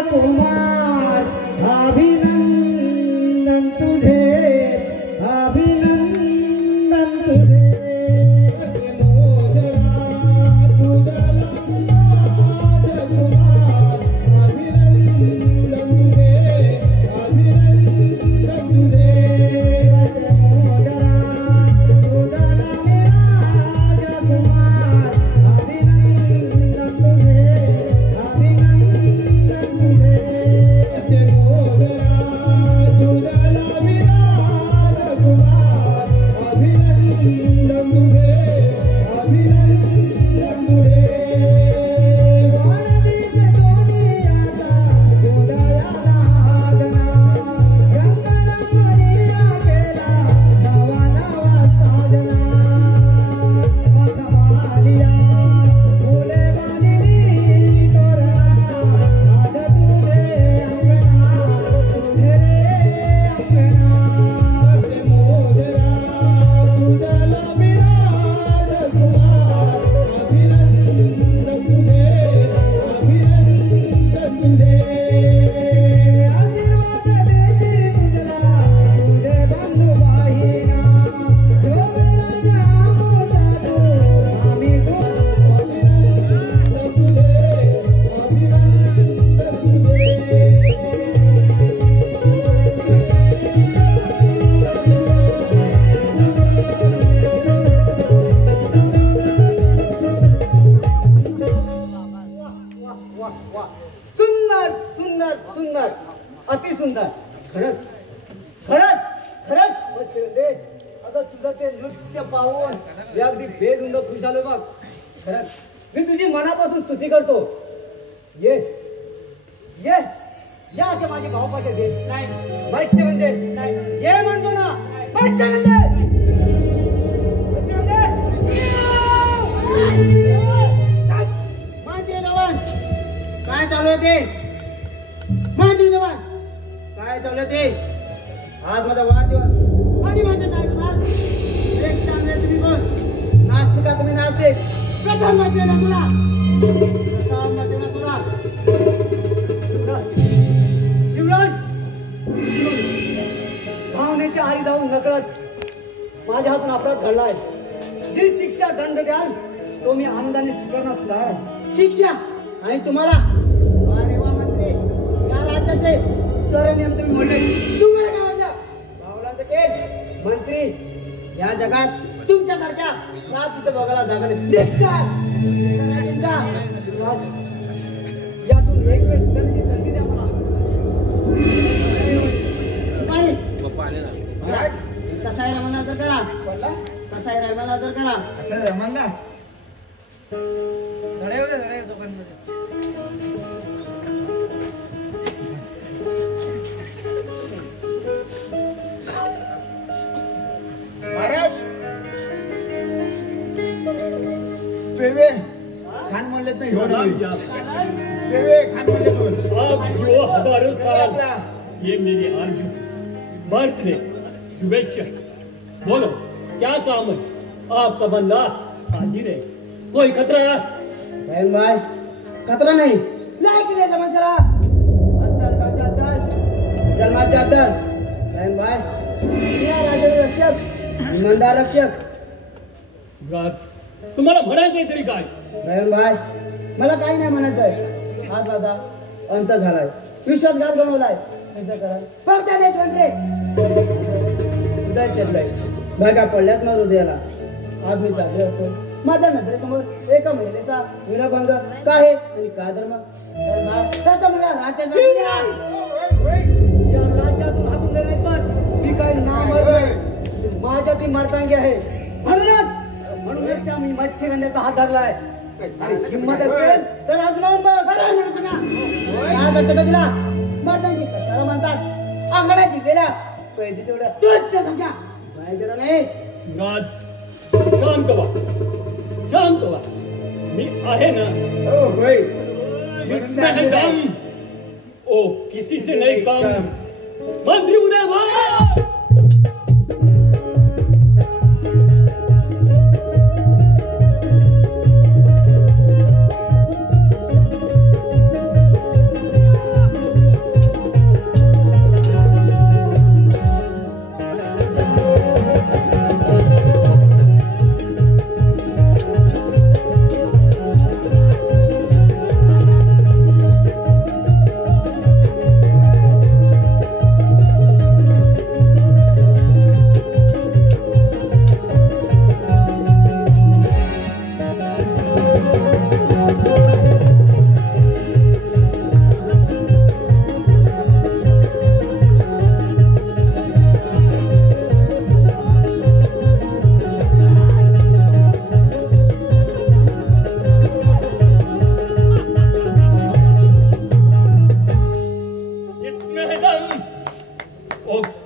कुमार अभिनंदन तुझे, अभिनंदन तुझे। सुंदर सुंदर सुंदर अति सुंदर खरंच खरंच खरंच दे अगं तुझं ते नृत्य पाहून अगदी बेधुंद खुश झालो बघ खरंच मी तुझी मनापासून स्तुती करतो ये ये या असं माझी भावपाशा दे नाही मत्स्य म्हणजे नाही ये म्हणतो ना मत्स्य म्हणजे काय चालू आहे ते माहिती जवान काय चालू आहे ते आज माझा वाढदिवस आणि माझं काय तुम्हाला एक चांगले तुम्ही कोण नाचते का तुम्ही नाचते प्रथम मजा ना तुला प्रथम मजा ना तुला युवराज भावनेच्या आरी जाऊन नकळत माझ्या हातून अपराध घडलाय जी शिक्षा दंड द्याल तो मी आनंदाने स्वीकारणार सुद्धा आहे शिक्षा आणि तुम्हाला अरे वा मंत्री या राज्याचे सरनियम तुम्ही मोडले तुम्हाला गावाच्या भावलाचं ते मंत्री या जगात तुमच्यासारख्या रात तिथे बघायला जागा नाही यातून एक वेळ सुधारण्याची संधी द्या मला कसा आहे रमणला आदर करा कसा आहे रमणला आदर करा असं रमणला पेवे खान म्हणले तर पेवे खान म्हणले आप जो हजारों साल ये मेरी आरज़ू बर्थडे शुभेच्छा बोलो क्या काम है आपका बंदा हाजिर है कोई खतरा बहन भाई खतरा नहीं लायक ले जमा चला अंतर का चादर जन्मा चादर बहन भाई या राजा रक्षक ईमानदार रक्षक राज तुम्हाला म्हणायचंय तरी काय बहन भाई मला काही नाही म्हणायचंय आज माझा अंत झालाय विश्वासघात गणवलाय फक्त देशमंत्री उदय चेतलाय बघा पडल्यात ना हृदयाला आज मी चालले असतो माझ्या नजरेसमोर एका महिलेचा विनभंग काय आणि काय धर्म या राज्यातून हाकून देणार पण मी काय नाम माझ्या ती मार्तांगी आहे म्हणूनच त्या मी मत्स्यगंधेचा हात धरलाय आणि हिंमत असेल तर अजून दिला मार्तांगी कशाला म्हणतात आंगण्याची गेल्या पाहिजे तेवढं तुझ संख्या माहिती नाही राज शांत व्हा मी आहे ना जिसमें है दम ओ किसी से नहीं कम मंत्री उदय भाई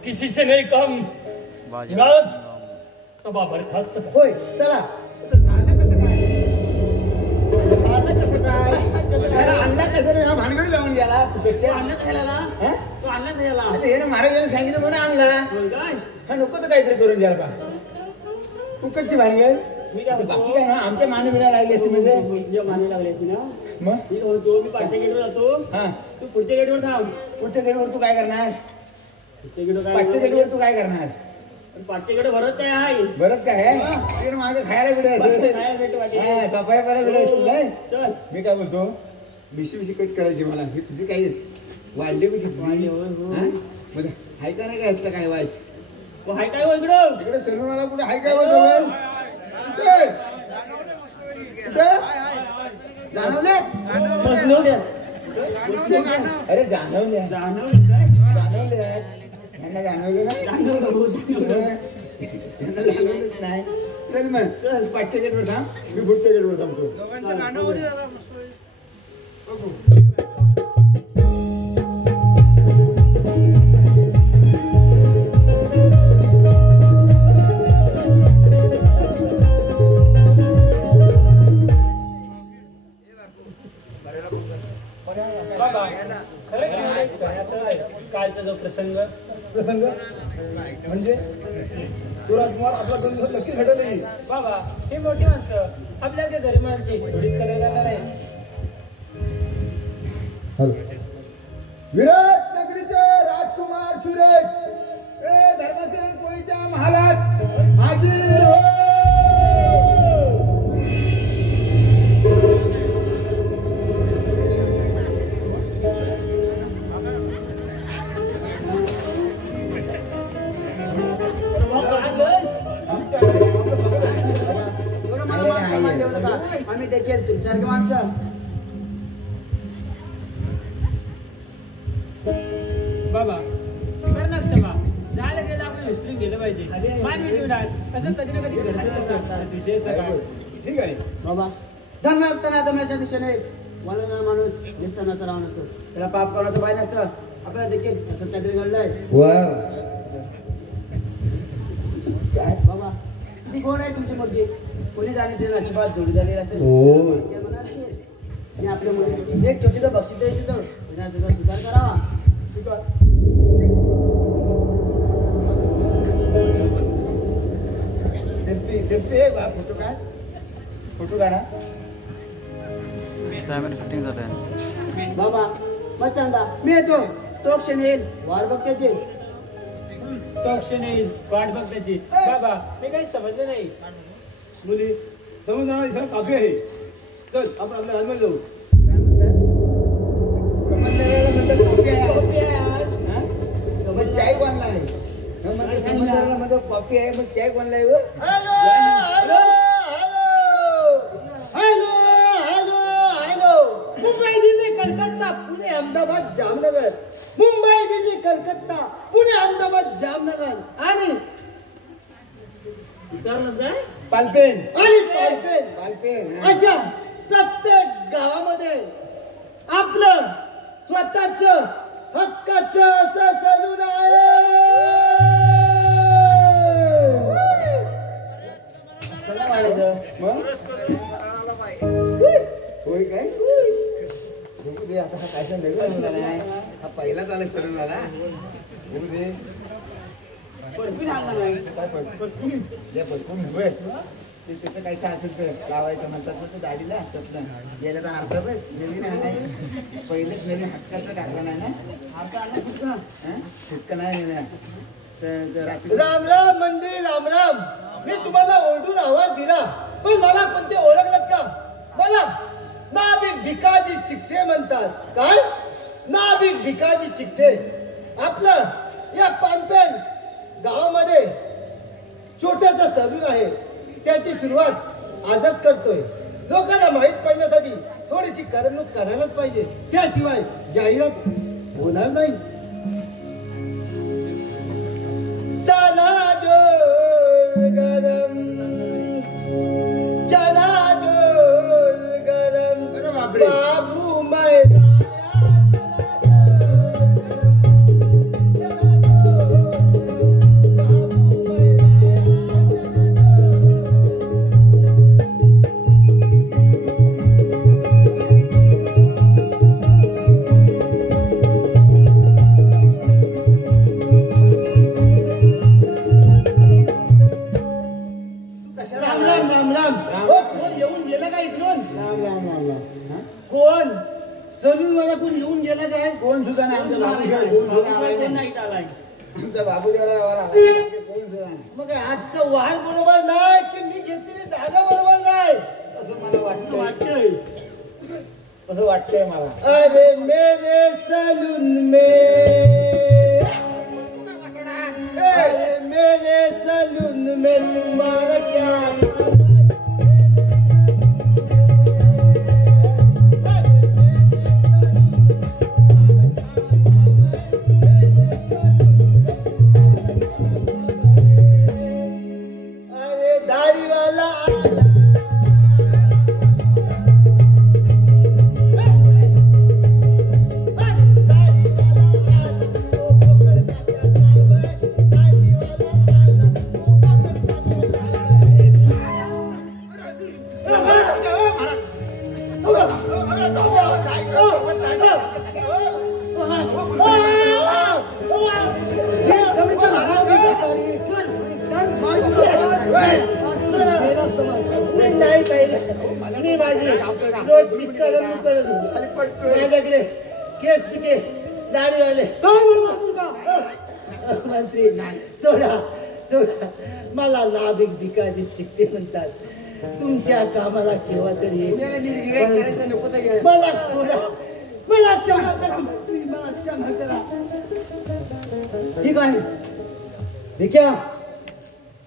किसी से नहीं कम मुराद सभा बरखास्त है। होय चला. झालं कसं काय झालं कसं काय अण्णा कसं रे हा भानगडी लावून गेला कुठच्या आणलं ह्याला हा? तो आणलं ह्याला आता हे ना महाराजांनी सांगितलं म्हणून आणला काय हा नको तर काहीतरी करून द्यायला बा कुकडची भानगड मी काय बाकी काय ना आमच्या मानवीला लागली असते म्हणजे तुझ्या माने लागले की ना मग मी म्हणतो मी पाचच्या गेटवर जातो हा तू पुढच्या गेटवर थांब पुढच्या गेटवर तू काय करणार पुढच्या गेटवर पाचच्या गेटवर तू काय करणार पाचच्या गेट भरत काय आहे बरंच काय आहे माझं खायला खायला भेटू वाटेल. बिडायचं पपाया करायला बिडायचं नाही चल मी काय बोलतो मिशी कट करायची मला ही तुझी काही वाढली बघ हाय का नाही काय असतं काय व्हायचं तो हाय काय हो इकडं इकडे सलून मला कुठे हाय काय बोलतो जाणवले अरे जाणवले जाणवले यांना जाणवले नाही चल मग चल पाचच्या गेटवर थांब मी पुढच्या गेटवर थांबतो कालचा जो प्रसंग म्हणजे तुला तुम्हाला आपला गंध नक्की घडत नाही बाबा हे मोठी माणसं आपल्या त्या गरीबांची थोडीच करायला नाही विराट नगरीचे राजकुमार सुरेश ए धर्मसेन कोळीच्या महालात हाजीर हो आम्ही देखील तुमच्यासारखे माणसं बाबा कर ना क्षमा झालं गेलं आपण विसरून गेलं पाहिजे मानवी जीवनात असं कधी ना कधी घडतच असतं अतिशय सकाळ ठीक आहे बाबा धर्म असताना धर्माच्या दिशेने वळणारा माणूस निष्ठानाचा राहून असतो त्याला पाप करण्याचं पाय नसतं आपल्याला देखील असं काहीतरी घडलंय काय बाबा किती गोड आहे तुमची मुलगी कोणी जाणे ते नशिबात जोडी झालेली असेल आणि आपल्या मुलीसाठी एक छोटीचं बक्षीस द्यायची तर त्याचा सुधार करावा सेल्फी फोटो काय फोटो काढा बाबा मग चांदा मी येतो तो क्षण येईल वाट बघत्याची तो क्षण येईल वाट बघ त्याची बाबा मी काही समजलं नाही मुली समुद्राला सगळं काफी आहे चल आपण आपल्या राजमध्ये जाऊ समंदराला म्हणतात कॉफी आहे मग चाय कोणला आहे समंदराला म्हणतात कॉफी आहे मग चाय कोणला आहे मुंबई दिल्ली कलकत्ता पुणे अहमदाबाद जामनगर मुंबई दिल्ली कलकत्ता पुणे अहमदाबाद जामनगर आणि विचारलं काय पालपेन आणि पालपेन पालपेन अशा प्रत्येक गावामध्ये आपलं स्वतःच हक्काचं असं सलून होय काय बघू दे आता हा कायचा नवीन मुला नाही हा पहिलाच आला सरून आला बघू दे काय पटकून होय ते त्याचं काही असेल तर लावायचं म्हणतात ना ते दाढीला हातातलं गेल्या तर आरसा बघ नवीन आहे पहिलेच नवीन हक्काचं टाकलं नाही ना आरसा आणला फुटका फुटका नाही तर रात्री राम राम मंदिर राम राम मी तुम्हाला ओरडून आवाज दिला पण मला कोणते ओळखलं का मला नाभिक भिकाजी चिकटे म्हणतात काय नाभिक भिकाजी चिकटे आपलं या पानपेन गावामध्ये छोटासा सलून आहे त्याची सुरुवात आजच करतोय लोकांना माहीत पडण्यासाठी थोडीशी करमणूक करायलाच पाहिजे त्याशिवाय जाहिरात होणार नाही चला जोर गरम चला जोर गरम बाबू मैदान चला जोर कसं काय कोण सुद्धा नाही आमच्या बाबूशिवाय कोण सुद्धा आलाय कोण नाही. नाही आलाय आमच्या बाबूदेवाला गावाला आलाय. कोण सुद्धा नाही. मग आजचं वाहन बरोबर नाही की मी घेतलेली जागा बरोबर नाही असं मला वाटतं. वाटतंय असं वाटतंय मला. अरे मेरे सलून में अरे मेरे सलून में तुम्हारा क्या अरे दाढ़ी वाला नाही पाहिजे मी माझी रोज माझ्याकडे केस पिके दाढीवाले मंत्री सोडा सोडा मला नाभिक भिकाजी चिकटे म्हणतात तुमच्या कामाला केव्हा तरी येईल. मला सोडा मला क्षमा करा मंत्री मला क्षमा करा. ठीक आहे भिक्या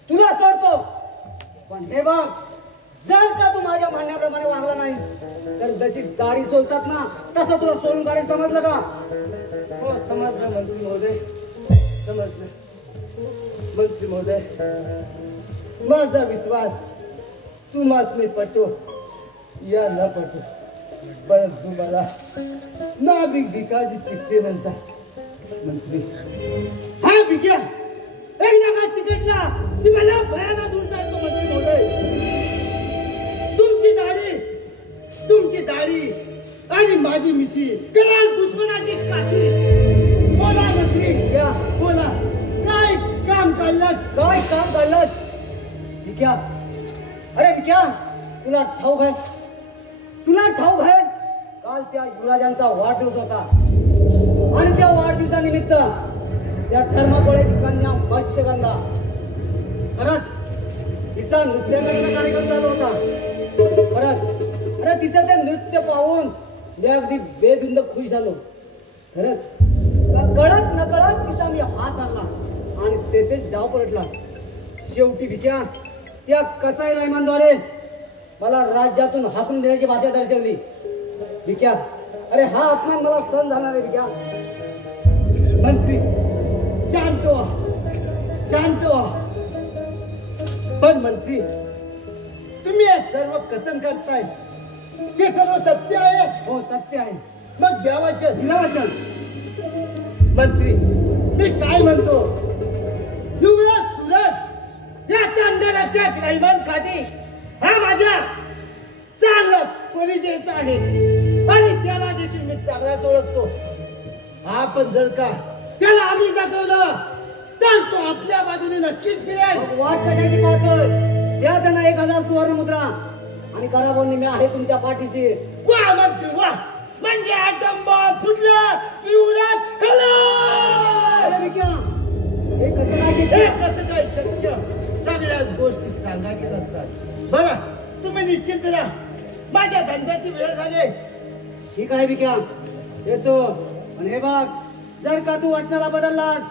तुला सोडतो पण हे बघ जर का तू माझ्या म्हणण्याप्रमाणे वागला नाही तर जशी दाढी सोलतात ना तसं तुला सोडून काढेल समजलं का? हो समजलं मंत्री महोदय समजलं मंत्री महोदय माझा विश्वास तुम्हाच मी पटो या न पटो परंतु मला नाभिक भिकाजी चिकटे म्हणतात मंत्री. हा भिक्या एकदा का चिकटला ती मला भयाना दूर जातो मंत्री महोदय. तुमची दाढी आणि माझी मिशी कराल दुश्मनाची काशी. बोला मंत्री या बोला काय काम काढलं काय काम काढलं भिक्या? अरे भिक्या तुला ठाऊक आहे काल त्या युवराजांचा वाढदिवस होता आणि त्या वाढदिवसानिमित्त त्या थर्माकोळ्याची कन्या मत्स्यगंधा खरंच तिचा नृत्यांगणेचा कार्यक्रम चालू होता. खरंच अरे तिचं ते नृत्य पाहून मी अगदी बेधुंद खुश झालो. खरंच कळत नकळत तिचा मी हात धरला आणि तेथेच डाव पलटला. शेवटी भिक्या त्या कसाई रहमानद्वारे मला राज्यातून हाकून देण्याची भाषा दर्शवली. भिक्या अरे हा अपमान मला सहन झाला रे भिक्या. मंत्री शांत व्हा पण मंत्री तुम्ही हे सर्व कथन करताय ते सर्व सत्य आहे. हो सत्य आहे. मग द्या वचन. दिलं वचन. मंत्री मी काय म्हणतो युवराज सुरज या अंधरक्षक रहिमान काठी हा माझा चांगला परिचयचा आहे आणि त्याला देखील मी चांगलाच ओळखतो. आपण जर का त्याला आम्ही दाखवलं तर तो आपल्या बाजूने नक्कीच फिरेल. वाट कशाची पाहतोय? द्या त्यांना 1000 सुवर्ण मुद्रा आणि करा बोलणे मी आहे तुमच्या पाठीशी. वा मंत्री वा म्हणजे आटम बॉम्ब फुटला युवराज खलास. अरे भिक्या हे कसं काय हे शक्य? कसं काय शक्य? सगळ्याच गोष्टी सांगायच्या नसतात. बरं तुम्ही निश्चित राहा माझ्या धंद्याची वेळ झाली. ठीक आहे भिक्या येतो. पण हे बघ जर का तू वचनाला बदललास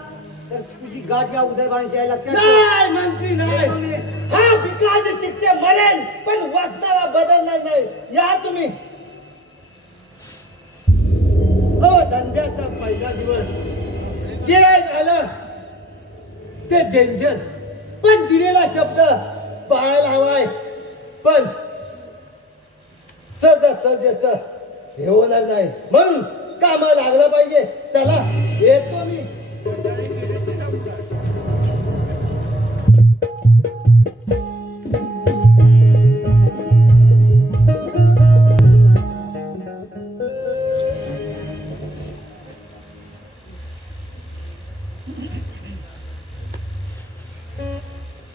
तर तुझी गाठ या उदयभानशी आहे लक्षात ठेव. नाही मंत्री नाही हा भिकाजी चिकटे मरेल पण वचनाला बदलणार नाही. या तुम्ही हो धंद्याचा पहिला दिवस गिऱ्हाईक आलं ते डेंजर पण दिलेला शब्द पाळायला हवाय. पण सहज असं हे होणार नाही म्हणून कामाला लागलं पाहिजे. चला येतो मी.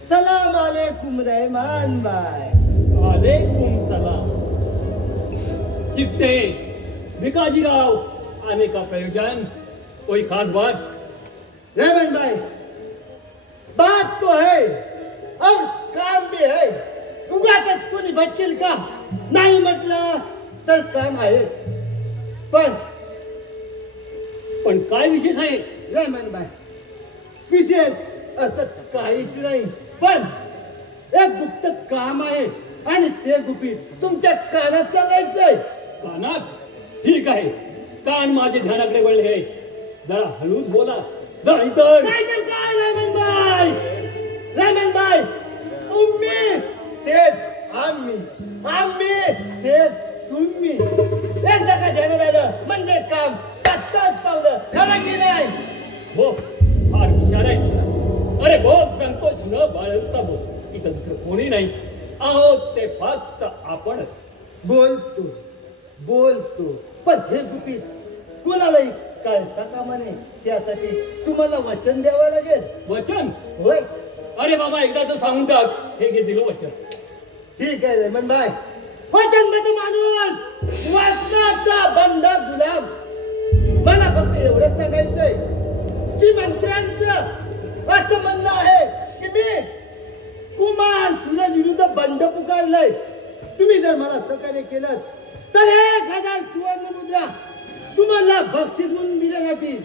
सलाम अलैकुम रहमान भाई. वालेकुम सलाम. चिकटे भिकाजीराव आने का प्रयोजन? कोई खास बात? रहमान भाई, बात तो है और काम भी है. उगाचच कोणी भटकेल का? नाही म्हटलं तर काम आहे. पण काय विशेष आहे? रहमान भाई, विशेष असं काहीच नाही, पण एक गुप्त काम आहे आणि ते गुपित तुमच्या कानात सांगायचंय. कानात? ठीक आहे, कान माझे ध्यानाकडे वळले आहे. जरा हळूच बोला, नाहीतर काय रहमान भाई? रहमान भाई, तुम्ही तेच आम्ही तेच तुम्ही. एकदा का ध्यानात आलं म्हणजे काम आत्ताच पावलं. खरं की नाही? हो, फार हुशार आहे. अरे बहुत संकोच न बाळगता बोल. इथं दुसरं कोणी नाही आहोत, ते फक्त आपणच. बोलतो पण हे गुपित कोणालाही कळता कामा नये. त्यासाठी तुम्हाला वचन द्यावं लागेल. वचन? होय. अरे बाबा, एकदाच सांगून टाक. हे घे दिलं वचन. ठीक आहे रहमान भाई. वचन मध्ये माणूस वचनाचा बंद गुलाम. मला फक्त एवढंच सांगायचंय की मंत्र्यांचं असं म्हणणं आहे की मी कुमार सूरज विरुद्ध बंड पुकारलंय. तुम्ही जर मला सहकार्य केलं तर 1000 सुवर्ण मुद्रा तुम्हाला बक्षीस म्हणून दिल्या जातील.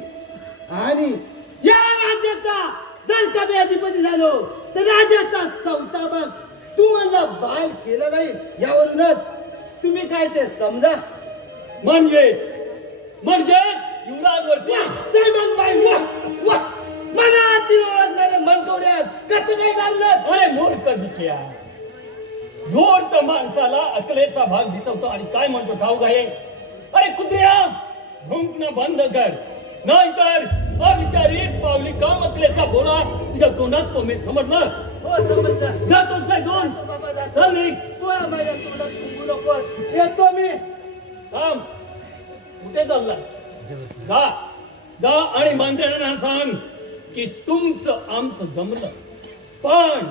आणि या राज्याचा जर का मी अधिपती झालो तर राज्याचा 4था भाग तुम्हाला बाहेर केला जाईल. यावरूनच तुम्ही काय ते समजा. म्हणजेच युवराजवरती रहमान भाई, मनातील ओळखणारे मनकवड्यात कसं काय झालं? अरे मूर्ख दिक्या, धूर्त माणसाला अकलेचा भाग दिसवतो आणि काय म्हणतो ठाऊक आहे? अरे कुत्र्या, भुंकणं बंद कर, नाहीतर अविचारी पावली काम अकलेचा बोला तुझ्या तोंडात तो मी समजलं. हो समजलं. जातोस काय दोन? बाबा जातो. चल निघ. तू माझ्या तोंडात कुंकू नकोस. येतो मी. थांब. कुठे चालला? जा आणि मंत्र्यांना सांग की तुमचं आमचं जमलं, पण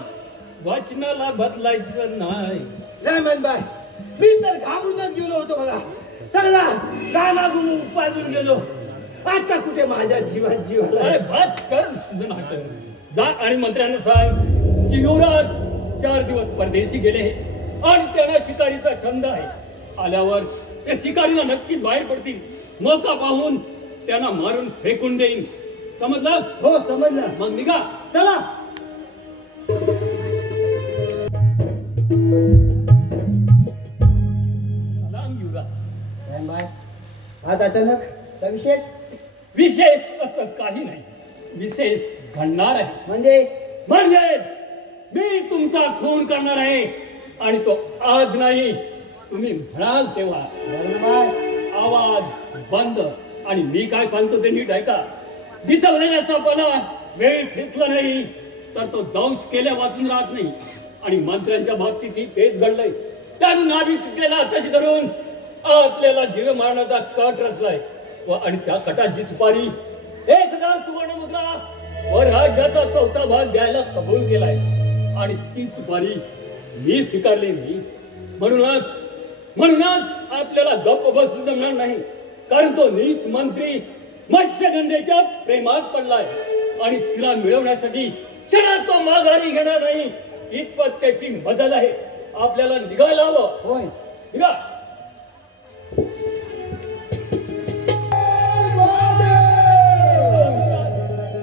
वचनाला बदलायचं नाही. रहमान भाई, मी तर घाबरूनच गेलो होतो बघा. सगळा कामागून उपाजून गेलो. आता कुठे माझ्या जीवाला. अरे बस कर तुझं नाटक. जा आणि मंत्र्यांना सांग की युवराज 4 दिवस परदेशी गेले आणि त्यांना शिकारीचा छंद आहे. आल्यावर ते शिकारीला नक्कीच बाहेर पडतील. मौका पाहून त्यांना मारून फेकून देईन. समजलं? हो समजलं. मग निघा. चला. सलाम युवराज. रहमान भाई, आज अचानक काय विशेष? विशेष असं काही नाही. विशेष घडणार आहे. म्हणजे मी तुमचा खून करणार आहे आणि तो आज नाही, तुम्ही म्हणाल तेव्हा. रहमान भाई, आवाज बंद आणि मी काय सांगतो ते नीट ऐका. दिचवलेल्या सापाला वेळ खेचला नाही तर तो दंश केल्या वाचून राहत नाही. आणि मंत्र्यांच्या बाबतीत तेच घडलंय. त्यानं नाभी चुकलेला तशी धरून आपल्याला जीव मारण्याचा कट रचलाय आणि त्या कटाची सुपारी 1000 सुवर्ण मुद्रा व राज्याचा 4था भाग द्यायला कबूल केलाय. आणि ती सुपारी मी स्वीकारली नाही. म्हणूनच आपल्याला गप्प बसून जमणार नाही. कारण तो नीच मंत्री मत्स्यगंधेच्या प्रेमात पडलाय आणि तिला मिळवण्यासाठी क्षणात तो माघारी घेणार नाही. इतपत त्याची मजल आहे. आपल्याला निघायला हवं. होय. निघा.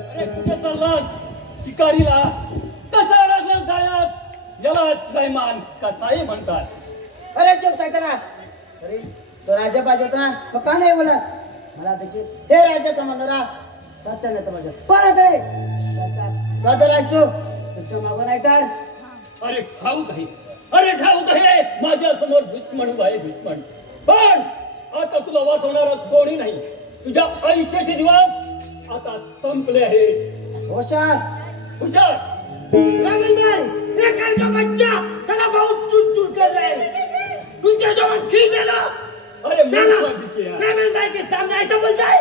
अरे कुठे चाललास? शिकारीला कसा अडकलास जाळ्यात? यालाच सैमान कसाही म्हणतात. अरे चुप सायकला. अरे तो राजा पाहिजे होता ना, मग का नाही बोला? मला देखील हे राजाचा म्हणणारा सत्य नाही तर माझं पण रे राज तू तुमच्या मागं नाही तर. अरे ठाऊक आहे माझ्या समोर दुश्मन आहे दुश्मन. पण आता तुला वाचवणारा कोणी नाही. तुझ्या आयुष्याचे दिवस आता संपले आहेत. हुशार. रहमान भाई, एक का बच्चा चला बहुत चुन कर रहे हैं. उसके जवान खींच देना. अरे रहमान भाई के सामने ऐसा बोलता है.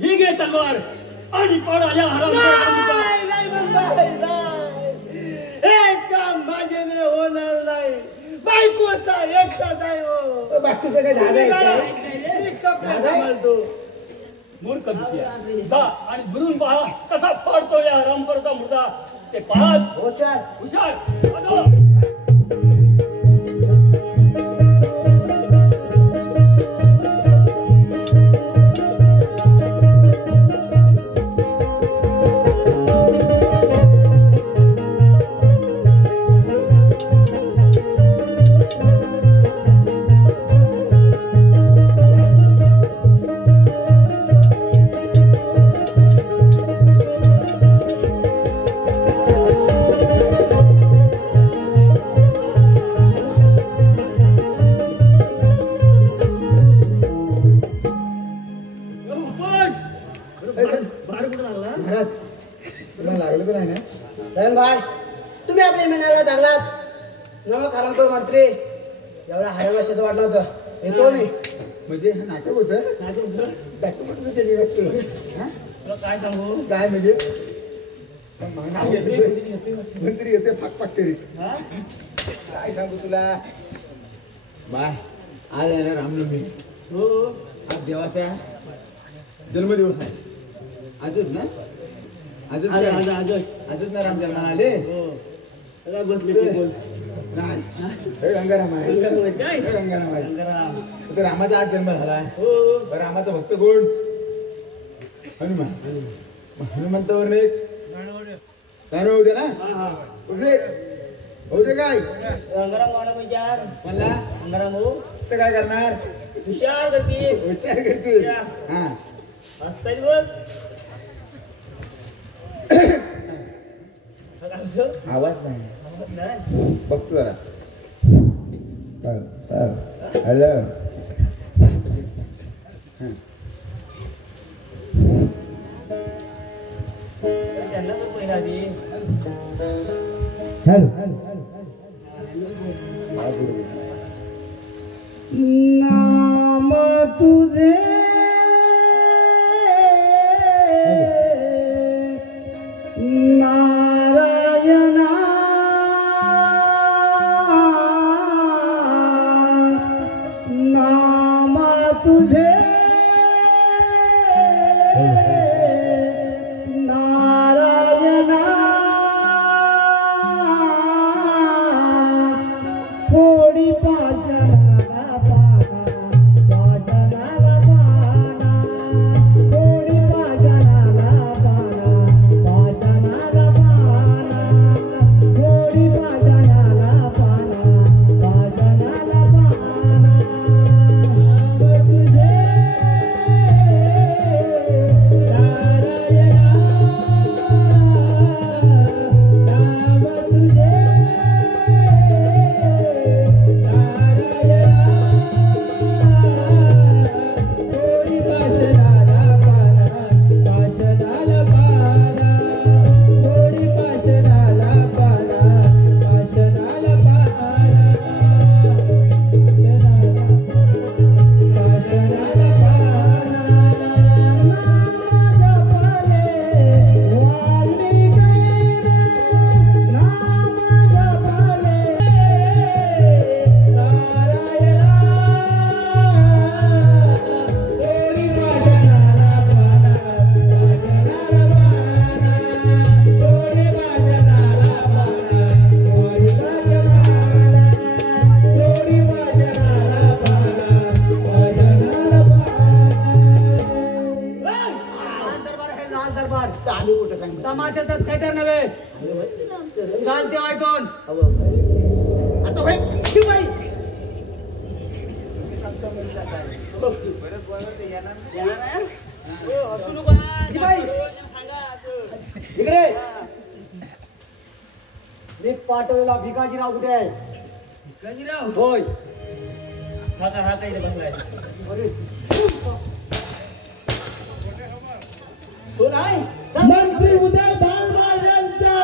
ही घे तलवार आणि पळाल्या रहमान भाई हे काम माझ्याकडे होणार नाही. बायकोचा एकटाच आहे. हो बायकोचं काय झालं? सांभाळतो. मूर्ख बिटिया. जा आणि दुरून पहा कसा फाडतो या रामपरचा मुर्दा. ते पाहत हुशार. हुशार. अगं. महाराज तुला लागलं तर नाही ना? रंग भाई तुम्ही आपल्या इमानाला लागलात. नमक हराम करू मंत्री. एवढा हरवाशाचं वाटलं होतं. येतो मी. म्हणजे हे नाटक होतं. नाटक कुठलं केली वाटतं? हा? तुला काय सांगू. काय म्हणजे मंत्री येते फाकपाक तरी हा? काय सांगू तुला. बाय आज आहे ना रामनवमी. हो. आज देवाचा जन्मदिवस आहे. आजच ना? आजच आज काय? आज आजच. आजच ना राम जन्माला आले. हो. आता बसले ते बोल. नाही हे गंगाराम आहे. गंगाराम आहे काय? हे गंगाराम आहे. गंगाराम. तर रामाचा आज जन्म झाला. हो. रामाचा भक्त कोण? हनुमान. हनुमंतावर एक नाणं होते ना. हा हा. कुठले होते काय गंगाराम वाला म्हणजे यार. म्हणला गंगाराम हो. तर काय करणार? हुशार करते. विचार करते. हा हसताय बघ. आवाज नाही नाही. बघतो जरा. हॅलो त्यांना तर पहिला आधी. नाम तुझे नारायणा नाम तुझे नारायणा थोडी पाशनाला पाना पाशनाला पाना थोडी पाशनाला पाना पाशनाला पाना थोडी पाशनाला पाना पाशनाला पाना तुझे नारायणा नाम तुझे तमाशाचा थिएटर नव्हे. घाल तेव्हा दोन. आता होय शिवाई. शिवाई इकडे. मी पाठवलेला भिकाजीराव कुठे आहे? भिकाजीराव होय. हा का इथे बसलाय. तो नाही. मंत्री उदय भानवाल यांचा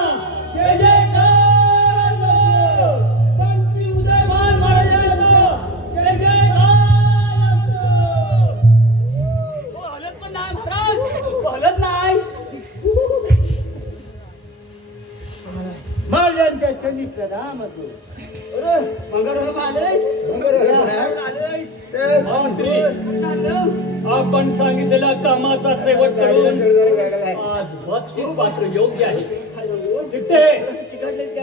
जय जयकार असो. मंत्री उदय भानवाल यांचा जय जयकार असो. तो हलत पण नाही महाराज. तो हलत नाही. महाराजांच्या चरित्र राम असो. मंत्री आपण सांगितलेल्या कामाचा शेवट करून आज बक्षीस पात्र योग्य आहे. चिट्टे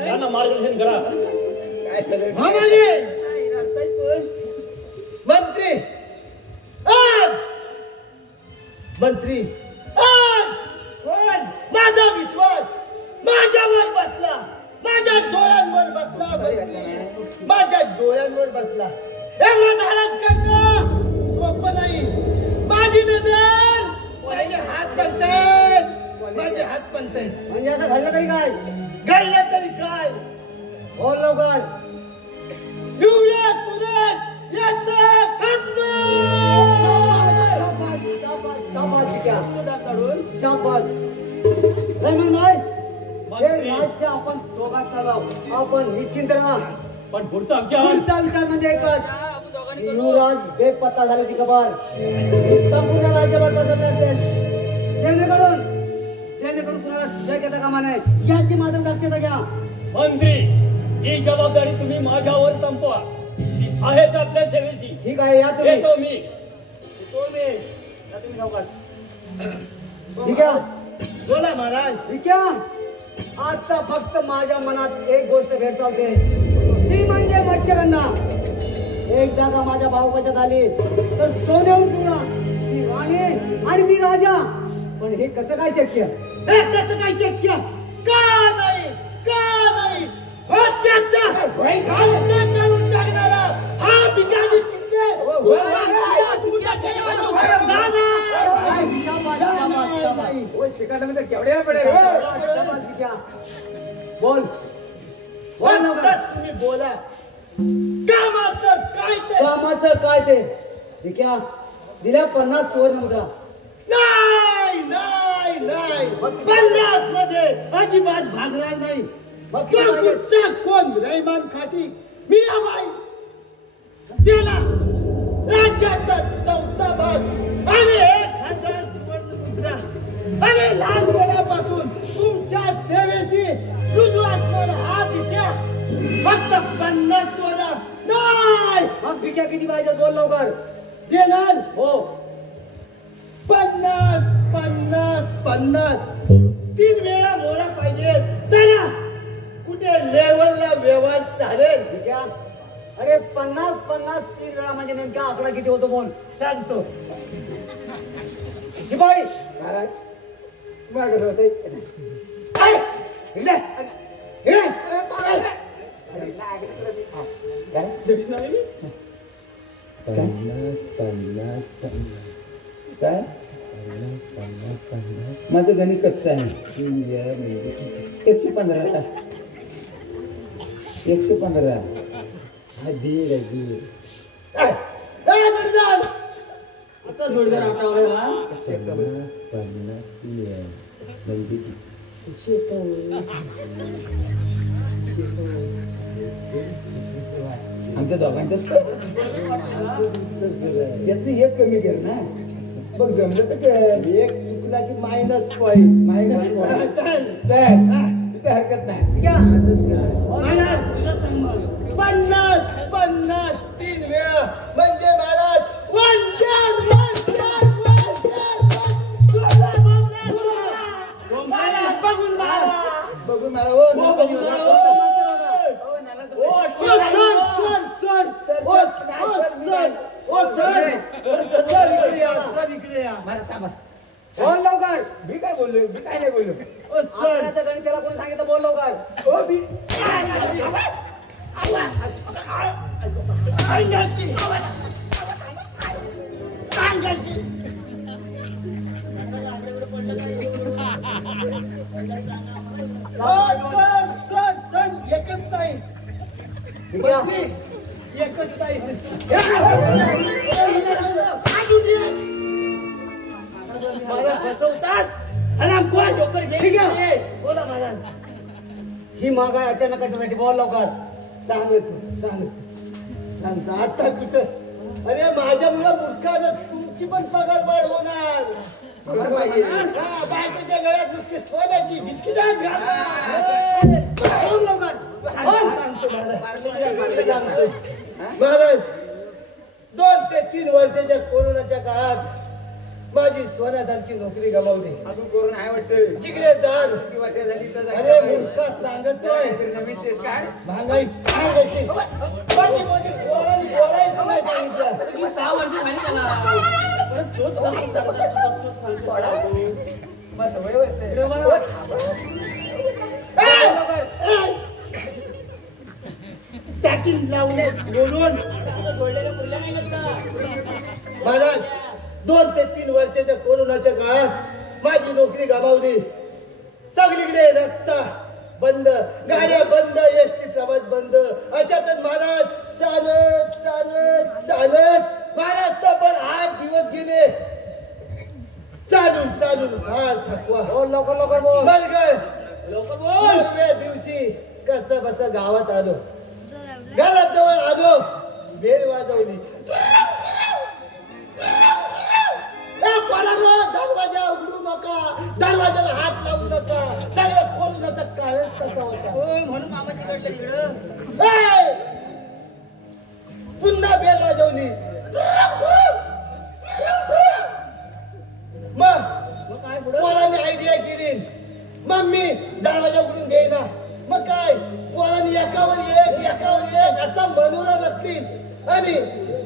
यांना मार्गदर्शन करा. मंत्री मंत्री माझा विश्वास माझ्यावर बसला, माझ्या डोळ्यांवर बसला, माझ्या डोळ्यांवर बसला. एवढा धाडस करणं सोपं नाही. माझी नजर माझे हात सांगतायत, माझे हात सांगतायत. म्हणजे असं घडलं तरी काय? घडलं तरी काय? बोल लवकर. युवराज सुरज याचा खंड. शाबास शिक्या. शाबास. रमण भाई, हे राज्य आपण दोघात चालव. आपण निश्चिंत राहा. पण पुढचा आमच्या पुढचा विचार म्हणजे एकच. युवराज बेपत्ता झाल्याची खबर संपूर्ण राज्यभर पसरली असेल. जेणेकरून कुणाला शक्यता कामा नये याची मात्र दक्षता घ्या. मंत्री, ही जबाबदारी तुम्ही माझ्यावर संपवा. ती आहेच आपल्या सेवेची. ठीक आहे, या तुम्ही. येतो मी. ठीक आहे. बोला महाराज. ठीक आहे. आता फक्त माझ्या मनात एक गोष्ट भेडसावते, ती म्हणजे मत्स्यगंधा. एकदा का माझ्या भाऊपाशात आली तर सोन्याहून पुरा ती राणी आणि मी राजा. पण हे कसं काय शक्य? हे कसं काय शक्य? का नाही? का नाही? हो त्याचा हत्या करून टाकणारा हा भिकारी चिंते. बोल तुम्ही बोला. कामाचं काय ते? कामाचं काय ते? ठीक आहे, दिल्या 50 सुवर्ण मुद्रा. नाही नाही नाही, बल्लास मध्ये अजिबात भागणार नाही. कुठचा कोण रैमान खाटी मीराबाई त्याला राज्याचा 4था भाग आणि 1000 सुवर्ण मुद्रा आणि लहानपणापासून तुमच्या सेवेची रुजू असणारा हा भिक्या फक्त 50 तोला. नाही, मग भिक्या किती पाहिजे? बोल लवकर. देणार हो. 50 50 50 3 वेळा मोरा पाहिजे. त्याला कुठे लेवलला व्यवहार चालेल? ठीक आहे. अरे 50 50 3 वेळा म्हणजे नेमका आकडा किती होतो? बोल. सांगतो. शिपाई महाराज तुम्हाला कसं होतंय? काय? इकडे. इकडे. काय? माझं गणित कच्चं आहे. 115 115 दीड. आता जोडदार आपला आहे हा. आमच्या दोघांच्याच यातनं एक कमी कर ना. बघ जमलं तर कर. एक चुकला की मायनस पॉईंट. मायनस पॉईंट तिथे हरकत नाही. ठीक आहे. 50 50 3 वेळा म्हणजे महाराज बघून मला हो बोल लवकर. मी काय बोललो? मी काय नाही बोललो. आपल्याचं गणिताला कोणी सांगितलं? बोल लवकर. एकच नाही. एकच नाही. मला फसवतात. ठीक आहे. बोला महाराज. ही माग आहे अचानक कशासाठी? बोल लवकर. सांगता आता कुठं? अरे माझ्या मुला मूर्खानं तुमची पण पगारवाढ होणार. बायकोच्या गळ्यात नुसते सोन्याची बिस्किटात घालणार. बोल लवकर. महाराज 2 ते 3 वर्षाच्या कोरोनाच्या काळात माझी सोन्यासारखी नोकरी गमावली. अजून कोरोना आहे वाटतं. जिकडे जाल किती वर्ष झाली तर अरे मूर्खा सांगतोय नवीन टेस्ट काय महागाई काय कशी कोणी बोलायचं नाही सांगितलं. तुम्ही 6 वर्ष झाली त्याला. परत तोच मग सवय वाटते. टाकीन लावले बोलून महाराज 2 ते 3 वर्षाच्या कोरोनाच्या काळात माझी नोकरी गमावली. सगळीकडे रस्ता बंद, गाड्या बंद, एसटी प्रवास बंद. अशातच महाराज चालत चालत चालत महाराज तब्बल 8 दिवस गेले. चालून चालून फार थकवा. लवकर लवकर बोल. बरं लवकर बोल. 9व्या दिवशी कसं बसं गावात आलो. घरात जवळ आलो, बेल वाजवली. दरवाजा उघडू नका, दरवाजाला हात लावू नका. सगळं कोरोनाचा काळच तसा होता. म्हणून मामाची कडलं इकडं. पुन्हा बेल वाजवली. मग काय पुढं? पोरांनी आयडिया केली. मम्मी दरवाजा उघडून देईना. मग काय पोरांनी एकावर एक असं बनवलं नसतील आणि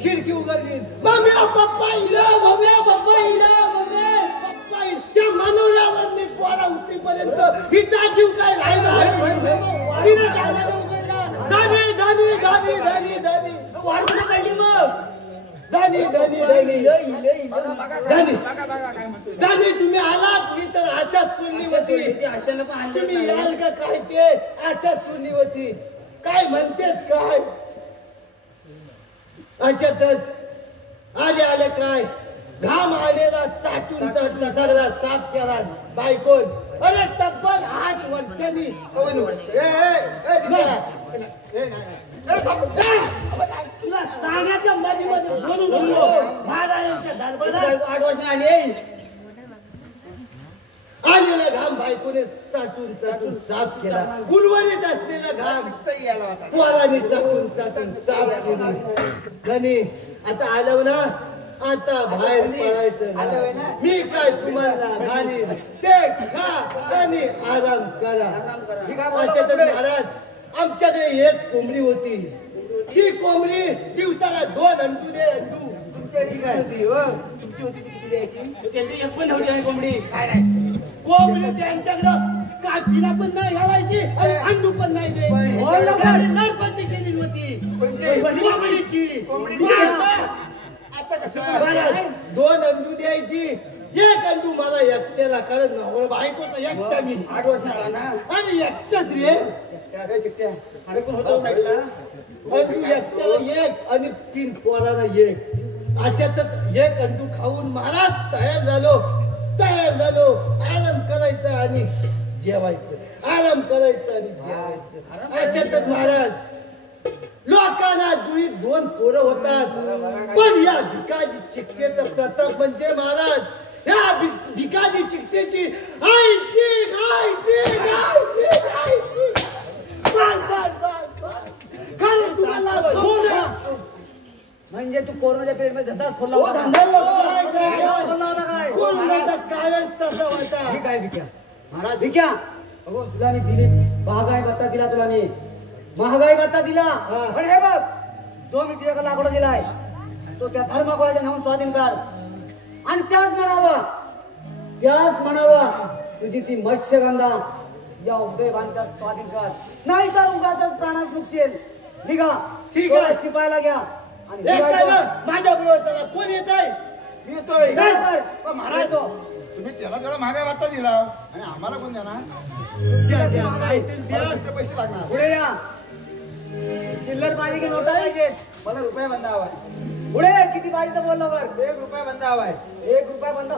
खिडकी उघडली. मम्मी पप्पा इला, मम्मी पप्पा इला, मम्मी पप्पा इला. त्या मनोऱ्यावर मी पोरा उतरीपर्यंत हिचा जीव काय राहिला. तिने दरवाजा उघडला. दादी दादी दादी दादी दादी वाढवलं पाहिजे मग. दादी दादी दादी दादी दादी तुम्ही आलात. मी तर अशाच चुरली होती. अशानं पण आणलं तुम्ही याल का काय ते अशाच चुरली होती. काय म्हणतेस काय. अशातच आले आले काय घाम आलेला चाटून चाटून सगळा साफ केला. बायकोन अरे तब्बल 8 वर्षांनी तुला सांगायचं मध्ये मध्ये बोलू नको. महाराजांच्या दरबारात 8 वर्षांनी आली. आलेला घाम बायकोने चाटून चाटून साफ केला. उर्वरित असलेला घाम पोराने चाटून चाटून साफ केली. आणि आता आलो ना, आता बाहेर पडायचं ना. मी काय तुम्हाला घालीन ते खा आणि आराम करा. अशातच महाराज आमच्याकडे एक कोंबडी होती. ती कोंबडी दिवसाला 2 अंडू दे. अंडू तुमची होती हो. तुमची होती किती द्यायची. त्यांची एक पण नव्हती आणि कोंबडी. कोंबडी त्यांच्याकडं कापीला पण नाही घालायची आणि अंडू पण नाही द्यायची. नसबंदी केली होती कोंबडीची. असं कसं 2 अंडू द्यायची. 1 अंडू मला एकट्याला कारण बायकोचा एकटा मी 8 वर्ष आला ना. आणि एकटाच रे. अरे पण होतो साईडला. अंडू एकट्याला 1 आणि 3 पोराला 1. अशातच 1 अंडू खाऊन महाराज तयार झालो. आराम करायचा आणि जेवायचं. आराम करायचं आणि जेवायचं. अशातच महाराज लोकांना जुळीत 2 पोरं होतात. पण या भिकाजी चिकटेचा प्रताप म्हणजे महाराज या भिकाजी चिकटेची म्हणजे तू कोरोनाच्या पिरियड मध्ये धंदा खोलला होता. कोरोनाचा काळच तसा होता. ही काय भिक्या महाराज भिक्या. अगो तुला मी दिली महागाई भत्ता दिला. तुला मी महागाई भत्ता दिला. पण हे बघ 2 मीटर लाकडा दिलाय तो त्या धर्मकोळाच्या नावाने स्वाधीन कर. आणि त्याच म्हणावा तुझी ती मत्स्यगंधा या उदयभानच्या स्वाधीन कर. नाही तर उगाच प्राणात चुकशील. निघा. ठीक आहे. शिपायला घ्या आणि माझ्या बरोबर त्याला कोण येत आहे. येतोय. महाराज तुम्ही त्याला तेवढा महागाई वाटता दिला आणि आम्हाला कोण देणार. पैसे लागणार. पुढे या. चिल्लर पाहिजे की नोटा पाहिजेत. मला रुपये बंद हवाय. पुढे किती पाहिजे तर बोल लवकर. 1 रुपया बंद हवाय. 1 रुपया बंद.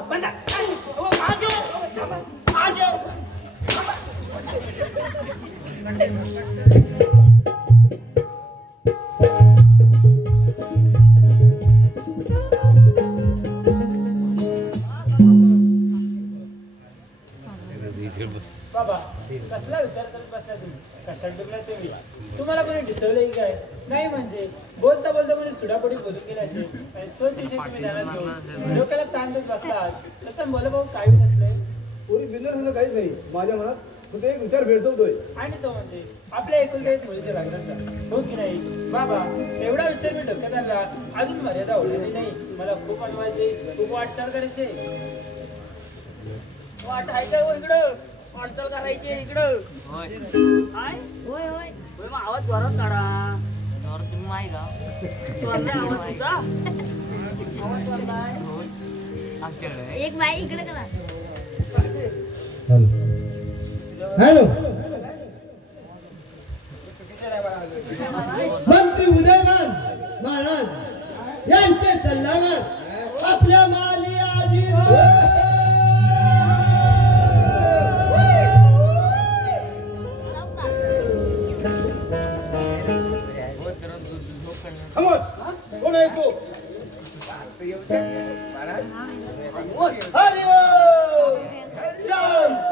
बाबा कसला विचार करत बसला तुम्ही कशात डुबला तुम्ही तुम्हाला कोणी डिसवलंय काय नाही म्हणजे बोलता बोलता कोणी सुडापुडी बोलून गेला असेल आणि तोच विषय तुम्ही ध्यानात घेऊन डोक्याला ताण देत बसलात तर बोला भाऊ काही नसलंय पुरी बिल्डर होणं काहीच नाही माझ्या मनात फक्त एक विचार भेटतोय आणि तो म्हणजे आपल्या एकुलत्या एक मुलीच्या लग्नाचा हो की नाही बाबा एवढा विचार मी डोक्यात आणला अजून मर्यादा ओळखली नाही मला खूप अनवायचे खूप वाटचाल करायचे वाट आहे का इकडं वाटचाल करायची इकडं काय होय होय मग आवाज जोरात काढा तर तुम्ही माही का जोरात आवाज तुझा आवाज जोरलाय आमच्याकडे एक बाई इकडे करा हॅलो मंत्री उदयमान महाराज यांचे सल्लागार आपल्या माली आजी कोण आहे तू हरी ओम शांत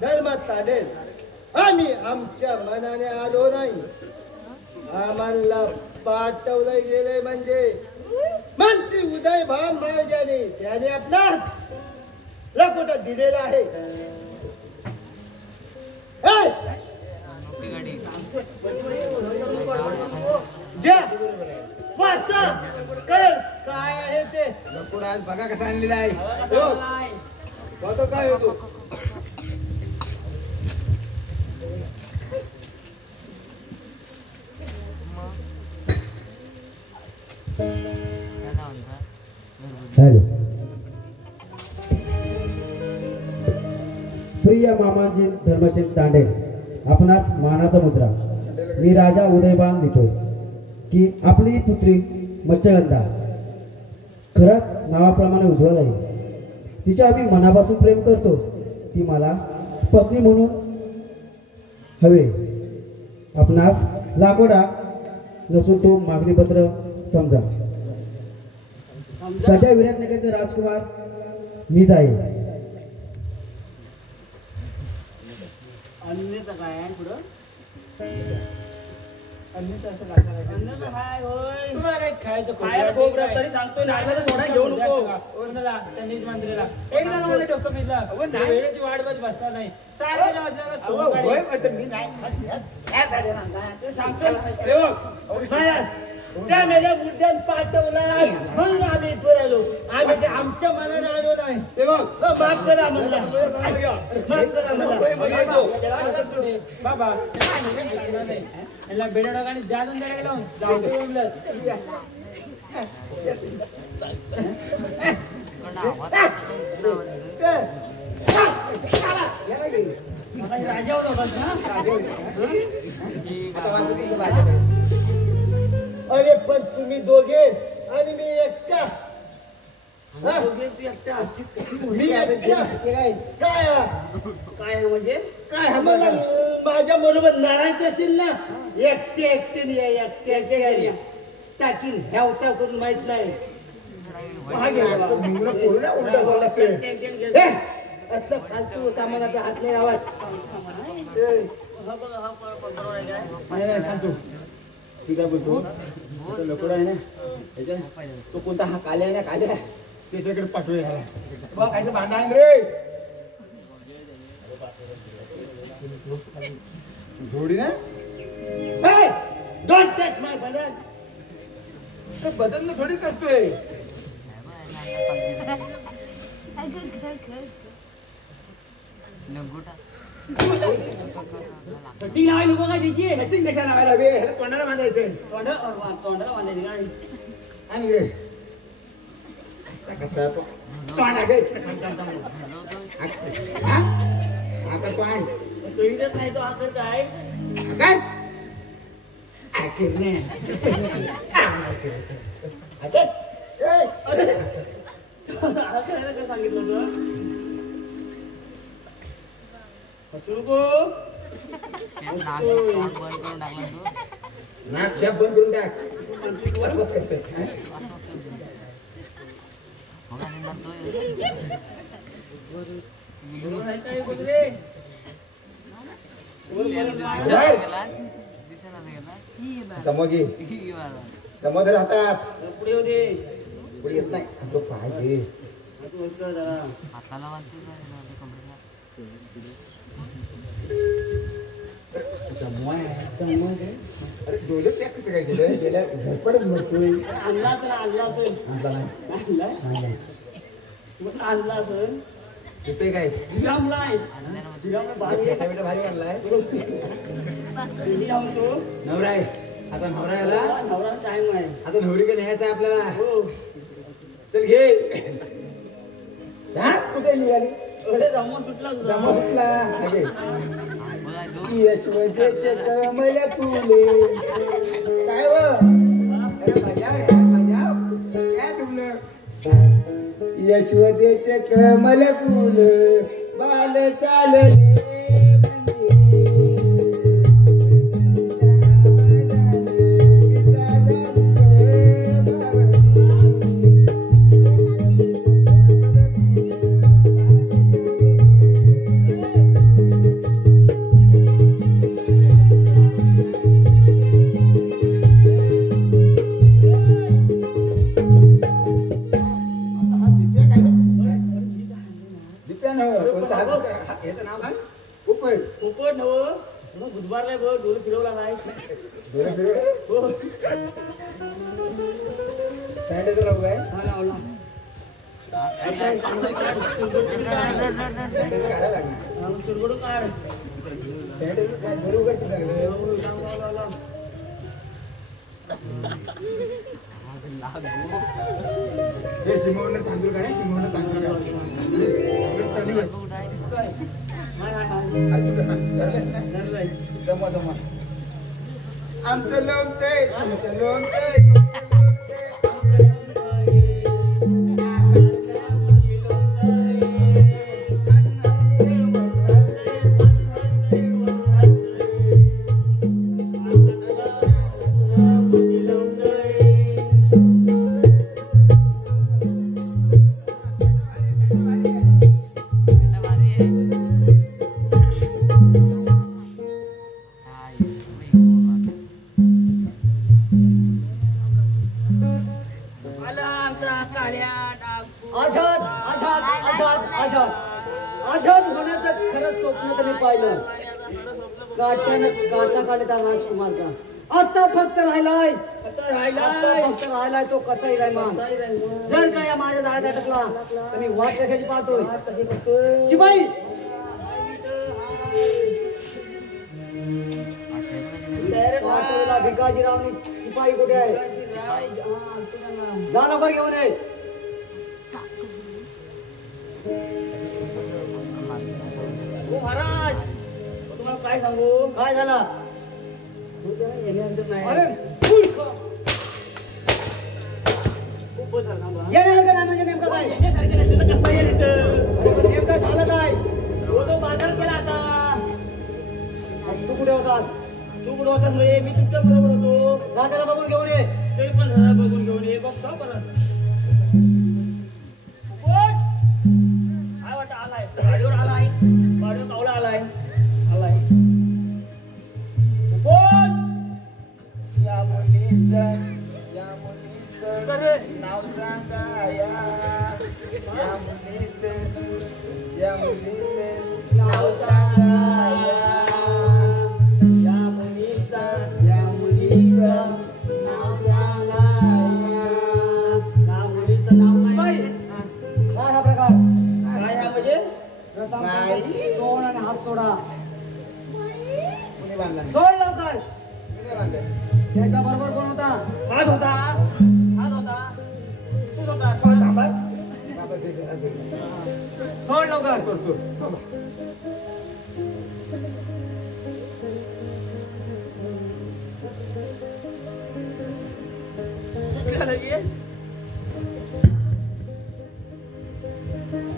धर्मात ताडेल आम्ही आमच्या मनाने आलो नाही आम्हाला पाठवलं गेले म्हणजे मंत्री उदयभान महाराजांनी त्याने आपणास लकोटा दिलेला आहे द्या वाचा कळेल काय आहे ते लकोड आज बघा कसा आणलेला आहे आता काय होतो हॅलो प्रिय मामाजी धर्मसिंग तांडे आपणास मानाचा मुद्रा मी राजा उदयबान देतोय की आपली पुत्री मच्छगंधा खरंच नावाप्रमाणे उज्ज्वल आहे तिच्या आम्ही मनापासून प्रेम करतो ती मला पत्नी म्हणून हवे आपणास लाकोडा नसून तो मागणीपत्र समजा सध्या विराटनगरचे राजकुमार मीच आहे अन्य काय आहे पुढं अन्नाचं हाय होय तुम्हाला काही खायचं खोबरं तरी सांगतोय नारळाचा सोडा घेऊ नको कोणाला त्या नीज मंत्रीला एकदा मला डोकं फिरलं वेळेची वाट बघत बसता नाही सारख्या वाजल्याला सोडून काढली. मी नाही त्या मेल्या मुद्द्यात पाठवलाय म्हणून आम्ही इथवर आलो आम्ही ते आमच्या मनाने आलो नाही माफ करा म्हणला माफ करा म्हणला बाबा याला बेड्या डोकाने द्या द्यायला लावून जाऊ बोललं राजा होता अरे पण तुम्ही दोघे आणि मी एकटा मी एकटा काय काय म्हणजे काय आम्हाला माझ्या बरोबर लढायचं असेल ना एकटे एकटे एकटे टाकीन ह्या होता करून माहित नाही असं फालतू कामाला हात नाही आवाज ठीक आहे बोलतो लकोड आहे ना त्याच्या तो कोणता हा काल्या आहे ना काल्या त्याच्याकडे पाठवूया बघ काय बांधा आहे रे जोडी ना डोंट टच माय बदन बदल थोडी करतोय ती लावायला नको का तिची सेटिंग कशा लावायला बे ह्याला कोणाला बांधायचं तोंडाला बांधायची गाडी आणि रे कसा तो तोंडा गे आता तो आण कळीतच नाही तो आकर काय काय आखिरने सांगितलं नाक शाप बंद करून टाक वाचवत करतोय. हा? दमोगी दमोदर हातात पुढे होते पुढे येत नाही तो पाहिजे हाताला अरे डोळे त्या कसं काय केलं गेल्या झडपडच मरतोय आणला असेल आणला नाही नाही आणला असेल दिसतंय काय विरामला आहे बेटा बेटा भारी आणलाय नवरा आहे आता नवरा याला नवरा टाइम आहे आता नवरीकडे न्यायचं आहे आपल्याला चल घे हा? कुठे निघाली जमा सुटला तुझा जमा सुटला घे. यशवंतीचे कमळ फुले काय व अरे मजा काय डुबलं यशवंतीचे कमल फुल बाल चालले याचं नाव काय उपय पोपट नव बुधवारला बघ डोळे फिरवला नाही हो सॅनिटायझर लावू काय हा लावला सॅनिटायझर काढायला लागणार चिरगडून काढ सॅनिटायझर काय बरोबर करते लागले हे सिमोनं तांदूळ काय सिमोनं तांदूळ काय जमा जमा आमचं लोमतंय आमचं लोमतंय आझाद होण्याचं खरंच स्वप्न तर मी पाहिलं काटा काढता राजकुमारचा आता फक्त राहिलाय तो कसाही राहिला जर का या माझ्या झाडात अटकला तर मी वाट कशाची पाहतोय शिपाई भिकाजीरावनी शिपाई कुठे आहे जा लवकर घेऊन ये महाराज तुम्हाला काय सांगू काय झालं अरे येण्यासारखं नाही म्हणजे नेमकं काय नेमकं झालं काय तो बाजार केला आता तू कुठे होतास तू कुठं होता मी तुमच्या बरोबर होतो राजाला बघून घेऊन ये तरी पण जरा बघून घेऊन ये बघतो परत काय वाटतं आलाय गाडीवर आलाय गाडीवर कावला आलाय या मुलीचं नाव सांगा या मुलीचं नाव सांगा या मुलीचं नाव सांगा बाई, काय हा प्रकार काय आहे म्हणजे बाई. तोंड आणि हात सोडा कुणी बांधला सोड लवकर कुणी बांधलं त्याच्या बरोबर कोण होता हात होता तू होता बाबा ते जरा दे. सोड लवकर करतो